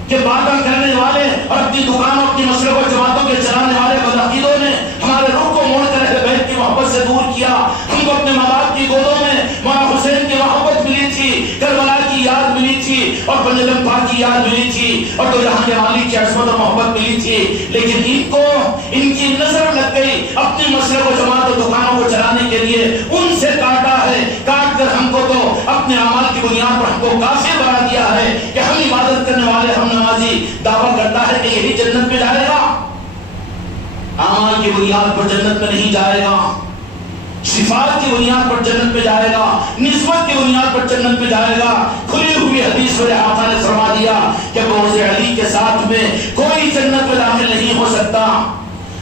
کہ باتیں کرنے والے اور اپنی دکانوں اپنی مسلک اور جماعتوں کے چلانے والے بدعقیدوں نے ہمارے رخ کو موڑ کر اہل بیت کی محبت سے دور کیا۔ ہم کو اپنے ماں باپ کی گودوں میں مولانا حسین کی محبت ملی تھی، کربلا کی یاد ملی تھی، اور پنجلم پاک کی یاد ملی تھی، اور دو جہاں کے مالک کی عظمت اور محبت ملی تھی، لیکن ان کی نظر لگ گئی اپنی مسلک و جماعت اور دکانوں کو چلانے کے لیے، ان سے کاٹا ہے، کاٹ کر ہم کو تو اپنے اعمال کی بنیاد پر ہم کو کافر بنا دیا ہے کہ ہم عبادت کرنے والے، ہم نمازی دعویٰ کرتا ہے کہ یہی جنت میں جائے گا، اعمال کی بنیاد پر جنت میں نہیں جائے گا، شفاعت کی بنیاد پر جنت میں جائے گا، نسبت کی بنیاد پر جنت میں جائے گا۔ کھلی ہوئی حدیث میں آقا نے فرما دیا کہ بغض علی کے ساتھ میں کوئی جنت میں داخل نہیں ہو سکتا۔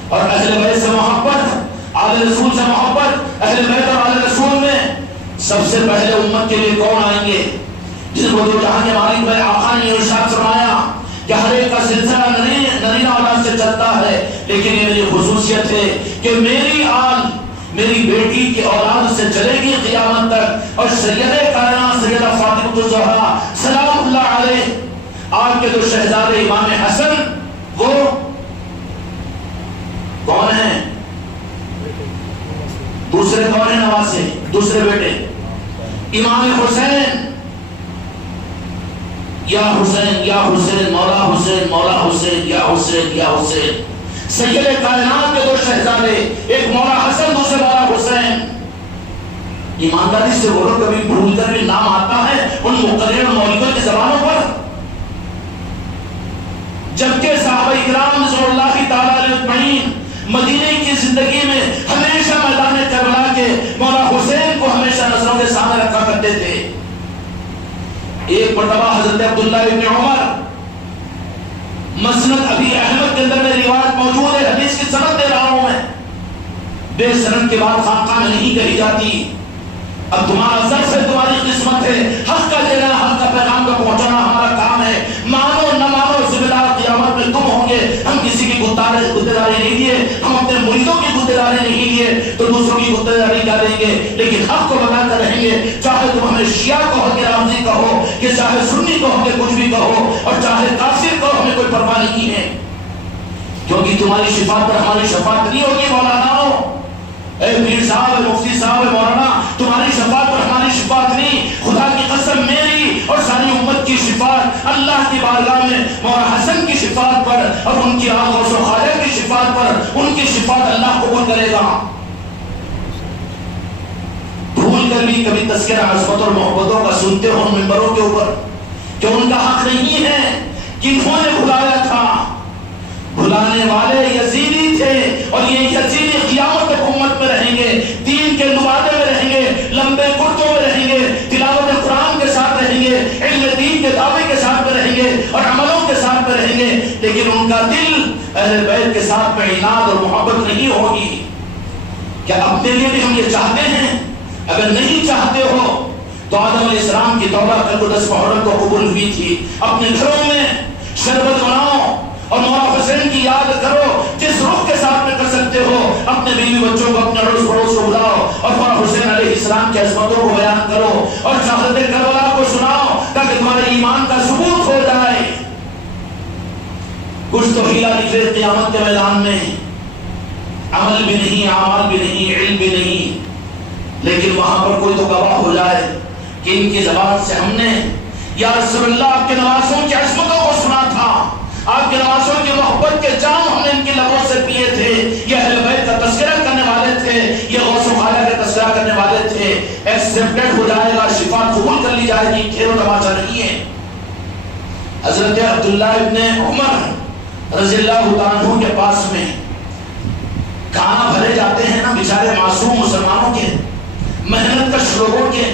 اور اہل بیت سے محبت، آل رسول سے محبت، اہل بیت اور آل رسول میں سب سے پہلے امت کے لیے کون آئیں گے؟ جن کو دو جہاں کے مالک میں آقا نے ارشاد فرمایا کہ ہر ایک کا سلسلہ نرینہ اولاد سے چلتا ہے، لیکن یہ میری خصوصیت ہے کہ میری آل میری بیٹی کی اولاد سے چلے گی قیامت تک۔ اور سید کائنات سیدہ فاطمہ الزہرا سلام اللہ علیہ، آپ کے دو شہزادے امام حسن وہ کون ہیں؟ دوسرے کون ہیں نواسے؟ دوسرے بیٹے امام حسین، یا حسین یا حسین، مولا حسین مولا حسین، یا حسین یا حسین۔ سید کائنات کے دو شہزادے، ایک مولا حسن دوسرے مولا حسین۔ ایمانداری سے بولو، کبھی بھول کر بھی نام آتا ہے ان مقرر مولدوں کی زبانوں پر؟ جبکہ صحابہ اکرام رضوان اللہ تعالی علیہ اجمعین مدینے کی زندگی میں ہمیشہ میدان کربلا کے مولا حسین کو ہمیشہ نظروں کے سامنے رکھا کرتے تھے۔ ایک مرتبہ حضرت عبداللہ ابن عمر، مسند ابی احمد کے اندر میں روایت موجود ہے، حدیث کی سند دے رہا ہوں میں، بے سند کے بعد خانقاہ میں نہیں کہی جاتی۔ اب تمہارا ظرف ہے، تمہاری قسمت ہے، حق کا دینا، حق کا پیغام کا پہنچانا ہمارا کام ہے، مانو نہ مانو ذمہ دار قیامت میں تم ہوں گے۔ ہم کسی کی گدےداری نہیں لیے، ہم اپنے مریدوں کی گدےداری نہیں لیے تو دوسروں کی گدےداری کیا لیں گے، لیکن حق کو بتا کر رہیں گے، چاہے تم ہمیں شیعہ کہو کہ رافضی کہو، کہ چاہے سنی کہو کہ کچھ بھی کہو، اور چاہے کافر کہو، ہمیں کوئی پرواہ نہیں ہے، کیونکہ تمہاری شفاعت پر ہماری شفاعت نہیں ہوگی مولانا، اے پیر صاحب، مفتی صاحب، مولانا، تمہاری شفاعت پر ہماری شفاعت نہیں، خدا کی قسم میری اور ساری امت کی شفاعت اللہ کی بارگاہ میں مولانا حسن کی شفاعت پر اور ان کی آل غوث و خواجہ کی شفاعت پر، ان کی شفاعت اللہ قبول کرے گا۔ بھول کر بھی کبھی تذکرہ عظمت اور محبتوں کا سنتے ہو منبروں کے اوپر کہ ان کا حق نہیں ہے، کنہوں نے بھلایا تھا؟ بھلانے والے یزیدی تھے، اور یہ یزیدی قیامت تک امت میں رہیں گے، دین کے نوادے میں رہیں گے، لمبے کرتوں میں رہیں گے، تلاوت قرآن کے ساتھ رہیں گے، علم دین کے دعوے کے ساتھ میں رہیں گے، اور عملوں کے ساتھ میں رہیں گے، لیکن ان کا دل اہل بیت کے ساتھ میں عناد اور محبت نہیں ہوگی۔ کیا اپنے لیے بھی ہم یہ چاہتے ہیں؟ اگر نہیں چاہتے ہو تو آدم علیہ السلام کی توبہ کل کو 10 محرم کو قبول ہوئی تھی، اپنے گھروں میں شربت بناؤ اور مولا حسین کی یاد کرو، جس رخ کے ساتھ میں کر سکتے ہو، اپنے بیوی بچوں کو، اپنے اڑوس پڑوس کو بلاؤ اور مولا حسین علیہ السلام کی عظمتوں کو بیان کرو اور شہادت کربلا کو سناؤ تاکہ تمہارے ایمان کا ثبوت ہو جائے۔ کچھ تو ہیلا نکلے قیامت کے میدان میں، عمل بھی نہیں، اعمال بھی نہیں، علم بھی نہیں، لیکن وہاں پر کوئی تو گواہ ہو جائے کہ ان کی زبان سے ہم نے یا رسول اللہ آپ کے نوازوں کی عظمتوں کو سنا تھا، آپ کے نوازوں کی محبت کے جام ہم نے ان کی لبوں سے پیے تھے، یہ اہل بیت کا تذکرہ کرنے والے تھے، یہ غوث و خواجہ کا تذکرہ کرنے والے تھے۔ ایکسپٹڈ ہو جائے گا، شفاعت قبول کر لی جائے گی، کھیل و تماشا نہیں ہے۔ حضرت عبداللہ ابن عمر رضی اللہ تعالیٰ عنہ کے پاس میں کھانا بھرے جاتے ہیں نا بیچارے معصوم مسلمانوں کے، محنت کش لوگوں کے،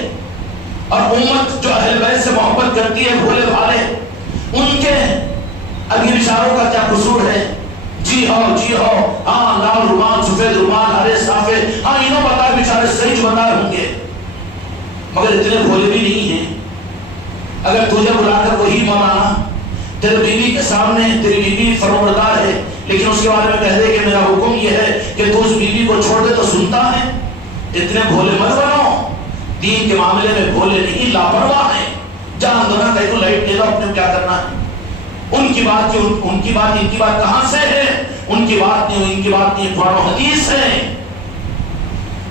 اور امت جو اہل بیت سے محبت کرتی ہے بھولے بھالے ان کے، اب یہ بیچاروں کا کیا قصور ہے؟ جی ہو ہاں لال رومال سفید رومال ہرے صافے، ہاں انہوں بتا بیچارے صحیح جمعدار ہوں گے، مگر اتنے بھولے بھی نہیں ہیں۔ اگر تجھے بلا کر وہی مولانا تیرے بیوی کے سامنے، تیری بیوی فرمانبردار ہے لیکن اس کے بارے میں کہہ دے کہ میرا حکم یہ ہے کہ تو اس بیوی کو چھوڑ دے، تو سنتا ہے؟ اتنے بھولے مت بنو، دین کے معاملے میں بھولے نہیں، لاپرواہ ہیں، جان دو نا، کہیں تو لائٹ دے دو، اپنے کیا کرنا ہے؟ ان کی بات ان کی بات کہاں سے ہے؟ ان کی بات نہیں قرآن و حدیث ہے۔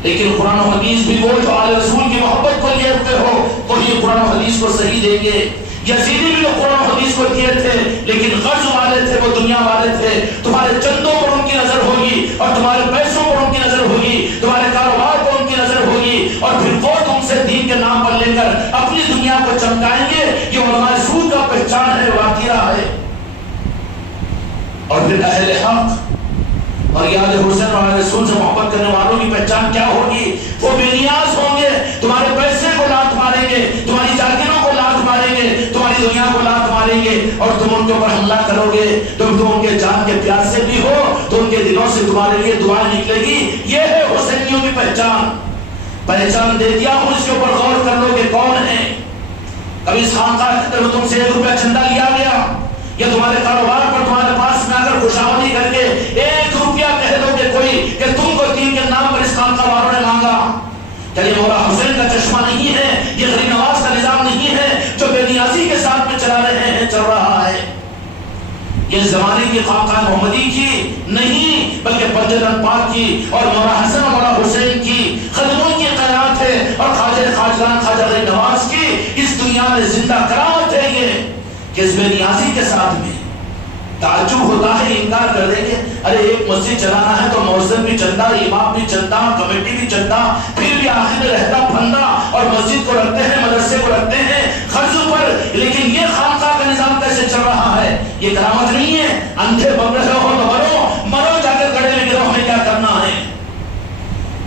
لیکن قرآن و حدیث بھی وہ جو آل رسول کی محبت کو لیے ہوتے ہو وہی قرآن و حدیث کو صحیح دیں گے۔ یزیدی بھی لوگ قرآن و حدیث کو کیے تھے لیکن غرض والے تھے، وہ دنیا والے تھے، تمہارے چندوں پر ان کی نظر ہوگی اور تمہارے پیسوں پر ان کی نظر ہوگی، تمہارے کاروبار پر ان کی نظر ہوگی، اور پھر وہ تم سے دین کے نام پر لے کر اپنی دنیا کو چمکائیں گے۔ یہ علماء سود کا پہچان ہے، واقعہ ہے۔ اور پھر اہل حق اور یاد حسین اور رسول سے محبت کرنے والوں کی پہچان کیا ہوگی؟ وہ بے نیاز ہوں گے، تمہارے پیسے کو لات ماریں گے، تمہاری جاگیروں کو لات ماریں گے، تمہاری دنیا کو لات ماریں گے، اور تم ان کے اوپر حملہ کرو گے۔ تم ان کے جان کے پیاسے بھی ہو تو ان کے دلوں سے تمہارے لیے دعائیں نکلے گی۔ یہ ہے حسینیوں کی پہچان دے دیا ہوں، اس کے اوپر غور کر لو کہ کون ہے۔ کبھی اس خانقاہ کے اندر تم سے 1 روپیہ چندہ لیا گیا، یا تمہارے کاروبار پر تمہارے پاس میں اگر خوشامدی کر کے 1 روپیہ کہہ دو کہ کوئی کہ تم کو دین کے نام پر اس خانقاہ والوں نے مانگا، کیا یہ مولا حسین کا چشمہ نہیں ہے؟ یہ غریب نواز کا نظام نہیں ہے جو بے نیازی کے ساتھ میں چل رہا ہے؟ یہ زمانے کی خانقاہ محمدی کی نہیں بلکہ پرجدن پاک کی اور مولا حسن اور مولا حسین کی خدموں کی قیادت ہے، اور خواجہ خواجگان خواجہ غریب نواز کی اس دنیا میں زندہ کرامت ہے یہ کہ اس بے نیازی کے ساتھ میں تعجب ہوتا ہے، انکار کر دیں گے، ارے ایک مسجد چلانا ہے تو مؤذن بھی چندہ، امام بھی چندہ، کمیٹی بھی چندہ، پھر بھی آخر میں رہتا پھندا، اور مسجد کو رکھتے ہیں، مدرسے کو رکھتے ہیں خرچ پر، لیکن یہ خانقاہ کا نظام کیسے چل رہا ہے؟ یہ کرامت نہیں ہے۔ اندھے بن رہے ہو تو مرو جا کر گڑھے میں گرو، ہمیں کیا کرنا ہے؟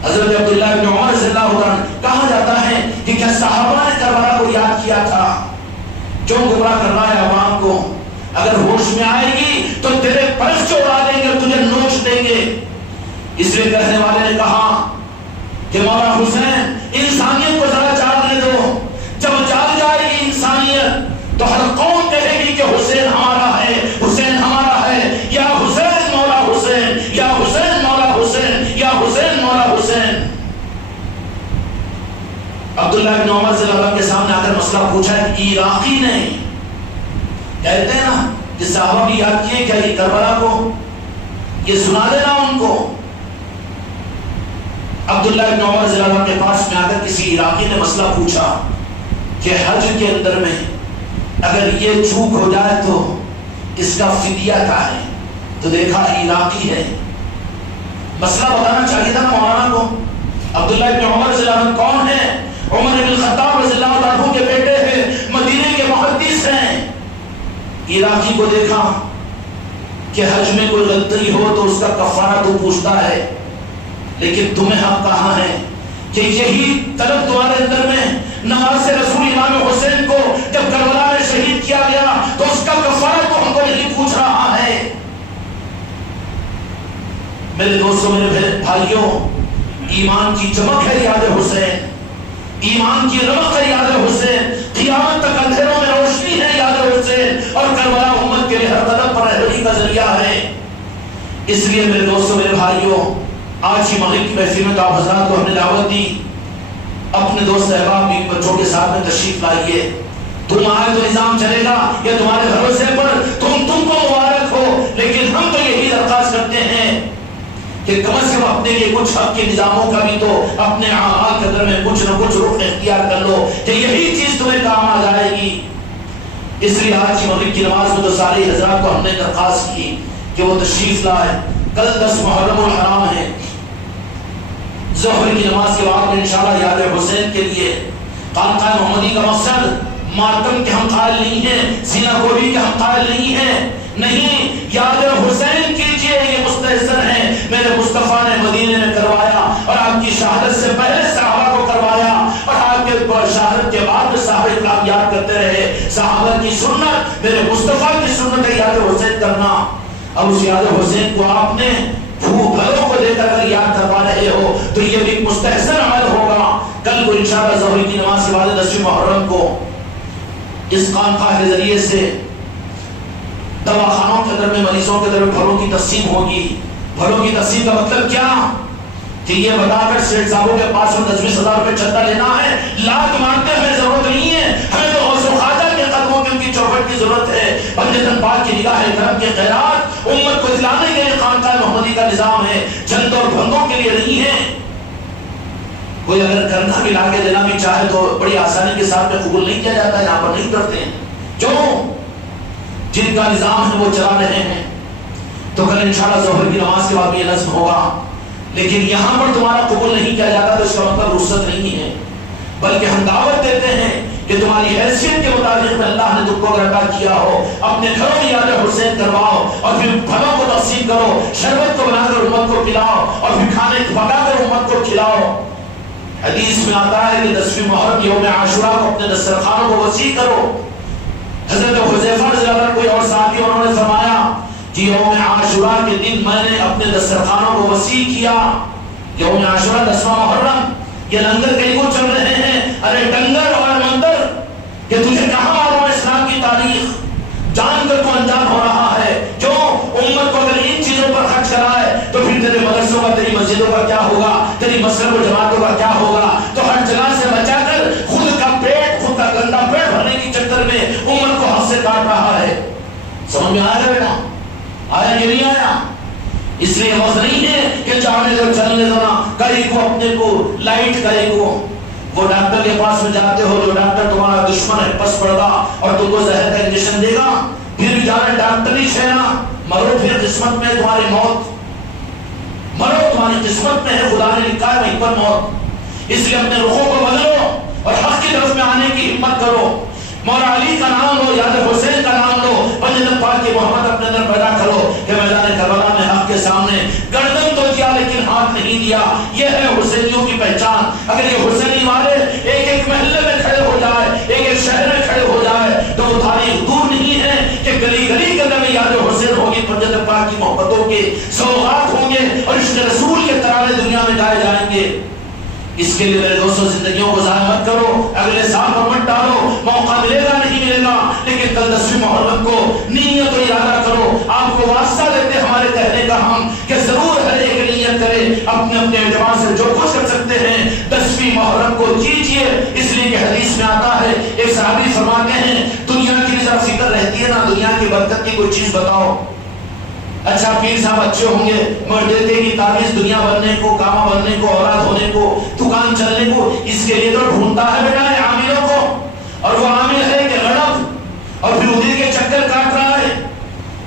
حضرت عبداللہ بن عمر رضی اللہ عنہ کہا جاتا ہے کہ کیا صحابہ نے کربلا کو یاد کیا تھا؟ جو گمراہ کر رہا ہے عوام کو، اگر ہوش میں آئے گی تو تیرے پرچ اڑا دیں گے، تجھے نوچ دیں گے۔ اس لیے کہنے والے نے کہا کہ مولا حسین انسانیت کو ذرا جاگنے دو، جب جاگ جائے گی انسانیت تو ہر قوم کہے گی کہ حسین ہمارا ہے، حسین ہمارا ہے، یا حسین مولا حسین، یا حسین مولا حسین، یا حسین مولا حسین۔ عبداللہ بن عمر صلی اللہ علیہ وسلم کے سامنے آ کر مسئلہ پوچھا ہے کہ عراقی نے، کہتے ہیں نا کہ صحابہ بھی یاد کیے کیا یہ کربلا کو، یہ سنا دینا ان کو۔ عبداللہ بن عمر صلی اللہ علیہ وسلم کے پاس میں آ کر کسی عراقی نے مسئلہ پوچھا کہ حج کے اندر میں اگر یہ چوک ہو جائے تو اس کا فدیہ کیا ہے؟ تو دیکھا عراقی ہے، مسئلہ بتانا چاہیے تھا مولانا کو۔ عبداللہ بن عمر رضی اللہ عنہ کون ہے؟ عمر بن الخطاب رضی اللہ عنہ کے بیٹے ہیں، مدینے کے محدث ہیں۔ عراقی کو دیکھا کہ حج میں کوئی غلطی ہو تو اس کا کفارہ تو پوچھتا ہے، لیکن تمہیں حق کہاں ہے کہ یہی طلب تمہارے اندر میں نماز سے رسول امام حسین کو جب کربلا میں شہید کیا گیا تو اس کا کفارہ تو ہم کو نہیں پوچھ رہا ہے۔ میرے دوستوں، میرے بھائیوں، ایمان کی چمک ہے یاد حسین، ایمان کی رمق ہے یاد حسین، قیامت تک اندھیروں میں روشنی ہے یاد حسین، اور کربلا امت کے لیے ہر قدم پر رہبری کا ذریعہ ہے۔ اس لیے میرے دوستوں، میرے بھائیوں، آج ہی مغرب کی محفل میں تو آپ حضرات کو ہم نے دعوت دی، اپنے دوست احباب بھی بچوں کے ساتھ میں تشریف لائیے۔ تم آئے تو نظام چلے گا یا تمہارے بھروسے پر تم کو مبارک ہو، لیکن ہم تو یہی درخواست کرتے ہیں کہ کم از کم اپنے لیے کچھ حق کے نظاموں کا بھی تو اپنے اعمال کے اندر میں کچھ نہ کچھ رخ اختیار کر لو کہ یہی چیز تمہیں کام آ جائے گی۔ اس لیے آج کی مغرب کی نماز میں تو سارے حضرات کو ہم نے درخواست کی کہ وہ تشریف لائے۔ کل 10 محرم الحرام ہے، ظہر کی نماز کے بعد میں انشاءاللہ یاد حسین کے لیے خانقاہ محمدی کا مقصد ماتم کے ہم قائل نہیں ہیں، زنا خوری کے ہم قائل نہیں ہیں، نہیں، یاد حسین کیجئے، یہ مستحسن ہے، میرے مصطفیٰ نے مدینے میں کروایا اور آپ کی شہادت سے پہلے صحابہ کو کروایا اور آپ کے شہادت کے بعد میں صحابہ کرام یاد کرتے رہے۔ صحابہ کی سنت، میرے مصطفیٰ کی سنت ہے یاد حسین کرنا۔ اب اس یاد حسین کو آپ نے گھروں کو لے کر یاد کروا رہے ہو تو یہ بھی مستحسن عمل ہوگا۔ کل کو انشاءاللہ ظہر کی نماز کے بعد 10ویں محرم کو اس خانقاہ کے ذریعے سے دواخانوں کے اندر میں مریضوں کے اندر میں پھلوں کی تقسیم ہوگی۔ پھلوں کی تقسیم کا مطلب کیا کہ یہ بتا کر سیٹھ صاحبوں کے پاس 10,000 روپے چندہ لینا ہے، لات مانگتے ہمیں ضرورت نہیں ہے، ہمیں تو غوث و خواجہ کے قدموں کی ان کی چوکھٹ کی ضرورت ہے۔ پنجتن پاک کی نگاہ کرم کے خیرات امت کو دلانے کے لیے خانقاہ محمدی کا نظام ہے، چند اور بھنگوں کے لیے نہیں ہے۔ کوئی اگر کرنا بھی لا کے دینا بھی چاہے تو بڑی آسانی کے ساتھ میں قبول نہیں کیا جاتا ہے، یہاں پر نہیں کرتے ہیں۔ کیوں؟ جن کا نظام ہے وہ چلا رہے ہیں۔ تو کل انشاءاللہ ظہر کی نماز کے بعد یہ نظم ہوگا، لیکن یہاں پر تمہارا قبول نہیں کیا جاتا تو اس کا مطلب رخصت نہیں ہے، بلکہ ہم دعوت دیتے ہیں کہ تمہاری حیثیت کے مطابق میں اللہ نے تم کو اگر عطا کیا ہو اپنے گھروں میں یاد حسین کرواؤ اور پھر پھلوں کو تقسیم کرو، شربت کو بنا کر امت کو پلاؤ اور پھر کھانے پکا کر امت کو کھلاؤ۔ حدیث میں آتا ہے کہ 10ویں محرم یوم عاشوراء کو اپنے دسترخوانوں کو وسیع کرو۔ حضرت حذیفہ رضی اللہ عنہ کوئی اور صحابی انہوں نے فرمایا کہ یوم عاشوراء کے دن میں نے اپنے دسترخوانوں کو وسیع کیا۔ یوم عاشوراء 10واں محرم، یہ لنگر کہیں کو چل رہے ہیں، ارے ڈنگر اور مندر کہ تجھے کہاں معلوم ہے اسلام کی تاریخ، جان کر تو انجان ہو رہا ہے۔ جو امت کو اگر ان چیزوں پر خرچ کرائے تو پھر تیرے مدرسوں کا، تیری مسجدوں کا کیا ہوگا، تیری مسجد و جماعتوں کا کیا ہوگا؟ تو ہر جگہ سے بچا کر خود کا پیٹ، خود کا گندا پیٹ بھرنے کی چکر میں امت کو ہاتھ سے کاٹ رہا ہے۔ سمجھ میں آیا بیٹا؟ آیا کہ نہیں آیا؟ اس لیے وقت نہیں ہے کہ چاہنے دو چلنے دو نا، کئی کو اپنے کو لائٹ، کئی کو وہ ڈاکٹر کے پاس میں جاتے ہو جو ڈاکٹر تمہارا دشمن ہے، پس پڑتا اور تم کو زہر کا انجیکشن دے گا، پھر بھی جانا ڈاکٹری چھینا، مرو پھر قسمت میں تمہاری موت، مرو تمہاری قسمت میں ہے، خدا نے لکھا ہے وہیں پر موت۔ اس لیے اپنے رخوں کو بدلو اور حق کی طرف میں آنے کی ہمت کرو۔ مولا علی کا نام لو، یاد حسین کا نام لو، پنجتن پاک کی محبت اپنے اندر پیدا کرو کہ میدان کربلا میں حق کے سامنے گردن تو دیا لیکن ہاتھ نہیں دیا۔ یہ ہے حسینیوں کی پہچان۔ اگر یہ حسینی والے ایک ایک محلے میں کھڑے ہو جائے، ایک ایک شہر میں کھڑے ہو جائے تو وہ تاریخ دور نہیں ہے کہ گلی گلی کے اندر یاد حسین ہوگی، پنجتن پاک کی محبتوں کے سوغات ہوں گے اور عشق رسول کے ترانے دنیا میں گائے جائیں گے۔ اس کے لیے میرے دوستوں زندگیوں کو ضائع مت کرو، اگلے سال پر مت ڈالو، موقع ملے گا نہیں ملے گا، لیکن کل 10ویں محرم کو نیت و ارادہ کرو۔ آپ کو واسطہ دیتے ہمارے کہنے کا ہم کہ ضرور ہر ایک نیت کرے، اپنے اپنے اعتبار سے جو کچھ کر سکتے ہیں 10ویں محرم کو کیجیے۔ اس لیے کہ حدیث میں آتا ہے، ایک صحابی فرماتے ہیں دنیا کی ذرا فکر رہتی ہے نا، دنیا کی برکت کی کوئی چیز بتاؤ۔ اچھا پیر صاحب اچھے ہوں گے، مگر دیتے کی تعویذ دنیا بننے کو، کاما بننے کو، اولاد ہونے کو، دکان چلنے کو، اس کے لیے تو ڈھونڈتا ہے بیٹا عاملوں کو، اور وہ عامل ہے کہ غلط اور پھر ادھر کے چکر کاٹ رہا ہے۔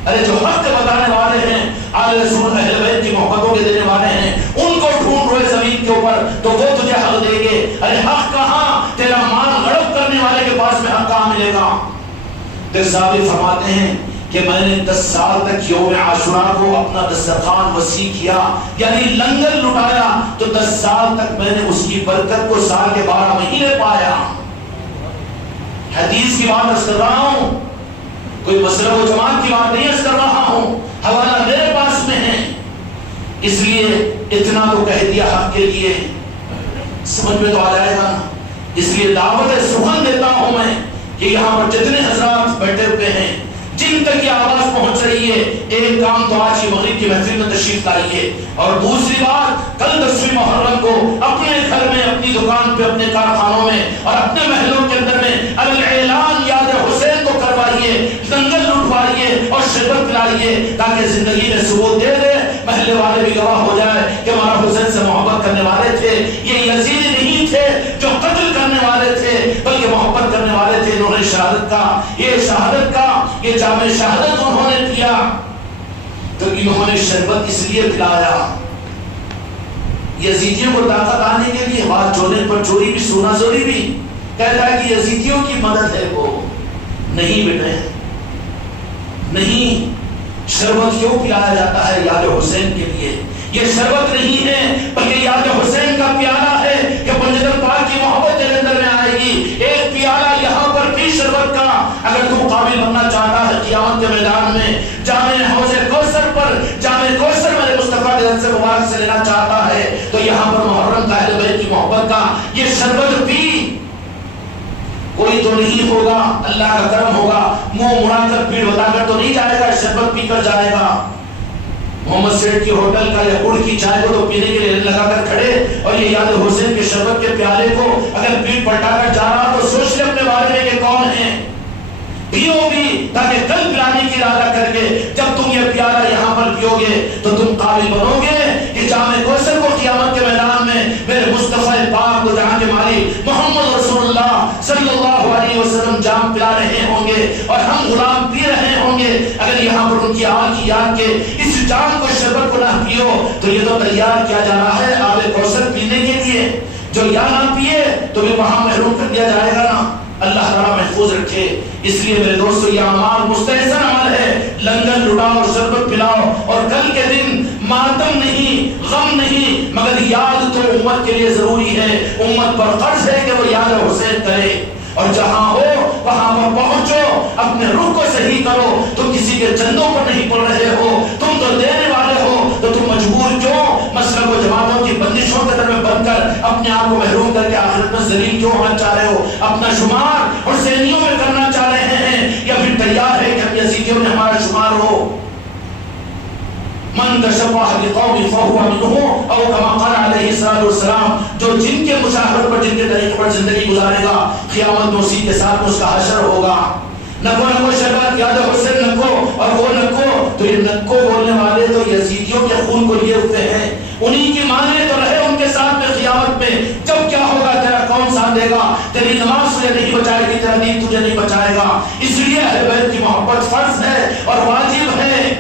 ارے جو حق بتانے والے ہیں، آل رسول اہل بیت کی محبتوں کے دینے والے ہیں، ان کو ڈھونڈ رہے زمین کے اوپر تو وہ تجھے حق دیں گے۔ ارے حق کہاں؟ تیرا مال غلط کرنے والے کے پاس میں حق کہاں ملے گا؟ تو صحابی فرماتے ہیں کہ میں نے 10 سال تک یوم عاشوراء کو اپنا دسترخوان وسیع کیا، یعنی لنگر لٹایا، تو 10 سال تک میں نے اس کی برکت کو سال کے 12 مہینے پایا۔ حدیث کی بات عرض کر رہا ہوں، کوئی مسلک و جماعت کی بات نہیں عرض کر رہا ہوں، حوالہ میرے پاس میں ہے۔ اس لیے اتنا تو کہہ دیا حق کے لیے، سمجھ میں تو آ جائے گا۔ اس لیے دعوت سخن دیتا ہوں میں کہ یہاں پر جتنے حضرات بیٹھے ہوئے ہیں، جن تک یہ آواز پہنچ رہی ہے، ایک کام تو آج کی مغرب کی محفل میں تشریف لائیے، اور دوسری بات کل 10ویں محرم کو اپنے گھر میں، اپنی دکان پہ، اپنے کارخانوں میں اور اپنے محلوں کے اندر میں اعلان یاد حسین کو کروائیے، لنگر لٹوائیے اور شربت پلائیے، تاکہ زندگی میں ثبوت دے دے، محلے والے بھی گواہ ہو جائے کہ ہمارا حسین سے محبت کرنے والے تھے، یہ یزید نہیں تھے جو قتل کرنے والے تھے، بلکہ محبت کرنے والے تھے۔ انہوں نے شہادت کا، یہ شہادت کا، یہ جامع شہادت انہوں نے کیا، تو انہوں نے شربت اس لیے پلایا یزیدیوں کو طاقت آنے کے لیے، بات چونے پر چوری بھی، سونا زوری بھی، کہتا ہے کہ یزیدیوں کی مدد ہے وہ. نہیں بیٹے نہیں. شربت کیوں پلایا جاتا ہے یاد حسین کے لیے؟ یہ شربت نہیں ہے بلکہ یاد حسین کا پیالہ ہے کہ منجدل پاک کی محبت تیرے اندر میں آئے گی. ایک پیالہ یہاں پر بھی شربت کا اگر تو قابل بننا چاہتا ہے قیامت کے میدان میں جامع حوض کوثر پر جامع کوثر میرے مصطفیٰ کے سے مبارک سے لینا چاہتا ہے تو یہاں پر محرم کا اہل بیت کی محبت کا یہ شربت بھی. کوئی تو نہیں ہوگا اللہ کا کرم ہوگا منہ مڑا کر پیڑ بتا کر تو نہیں جائے گا, شربت پی کر جائے گا. محمد سیٹھ کی ہوٹل کا یا گڑ کی چائے کو تو پینے کے لیے لگا کر کھڑے اور یہ یاد حسین کے شربت کے پیالے کو اگر پیٹ پلٹا کر جا رہا تو سوچ لے اپنے بارے میں کہ کون ہیں. پیو بھی تاکہ کل پلانے کی ارادہ کر کے جب تم یہ پیالہ یہاں پر پیو گے تو تم قابل بنو گے کہ جامع کوثر کو قیامت کے میدان میں میرے مصطفیٰ پاک کو جہاں کے مالک محمد رسول اللہ صلی اللہ علیہ وسلم جام پلا رہے ہوں گے اور ہم غلام پی رہے ہوں گے. اگر یہاں پر ان کی آل کی یاد کے اس جام کو شربت کو نہ پیو تو یہ تو تیار کیا جا رہا ہے آب کوثر پینے کے لیے. جو یا نہ پیے تو بھی وہاں محروم کر دیا جائے گا نا. اللہ تعالیٰ محفوظ رکھے. اس لیے میرے دوستو یہ اعمال مستحسن عمل ہے. لنگر لٹاؤ, شربت پلاؤ اور کل کے دن ماتم نہیں, غم نہیں, مگر یاد تو امت کے لیے ضروری ہے. امت پر فرض ہے کہ وہ یاد حسین کرے اور جہاں ہو وہاں پر پہنچو, اپنے رخ کو صحیح کرو. تم کسی کے چندوں پر نہیں پڑ رہے ہو, تم تو دینے والے ہو, تو تم مجبور کیوں مسلک و جماعتوں کی بندشوں کے در میں بن کر اپنے آپ کو محروم کر کے آخرت میں ذلیل کیوں ہونا چاہ رہے ہو؟ اپنا شمار حسینیوں میں کرنا چاہ رہے ہیں یا پھر تیار ہے کہ ہم یزیدیوں میں ہمارا شمار ہو؟ من تشبہ بقوم فہو منہم او کما قال علیہ الصلوۃ والسلام. جو جن کے مشاہدے پر جن کے طریقے پر زندگی گزارے گا قیامت میں اسی کے ساتھ اس کا حشر ہوگا. نکو نکو شربت یاد حسین نکو اور وہ نکو, تو یہ نکو بولنے والے تو یزیدیوں کے خون کو لیے ہوتے ہیں. انہی کی مانے تو رہے ان کے ساتھ میں قیامت میں. جب کیا ہوگا تیرا کون ساتھ دے گا؟ تیری نماز تجھے نہیں بچائے گی, تیرا دین تجھے نہیں بچائے گا. اس لیے اہل بیت کی محبت فرض ہے اور واجب ہے.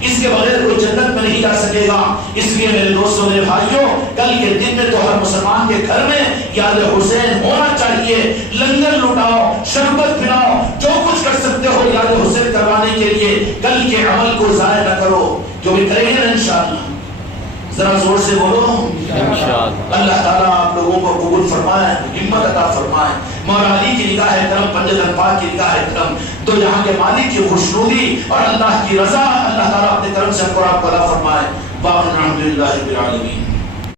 اس کے بغیر کوئی جنت میں نہیں جا سکے گا. اس لیے میرے دوستوں میرے بھائیوں, کل کے دن میں تو ہر مسلمان کے گھر میں یاد حسین ہونا چاہیے. لنگر لٹاؤ, شربت پلاؤ, جو کچھ کر سکتے ہو یاد حسین کروانے کے لیے. کل کے عمل کو ضائع نہ کرو, جو بھی کریں گے انشاءاللہ. ذرا زور سے بولو انشاءاللہ. اللہ تعالیٰ آپ لوگوں کو قبول فرمائے, ہمت عطا فرمائے. مولا علی کی نگاہ کرم, پنجتن پاک کی نگاہ کرم, تو یہاں کے مالک کی خوشنودی اور اللہ کی رضا اللہ تعالیٰ اپنے کرم سے آپ کو عطا فرمائے. باقی الحمدللہ رب العالمین.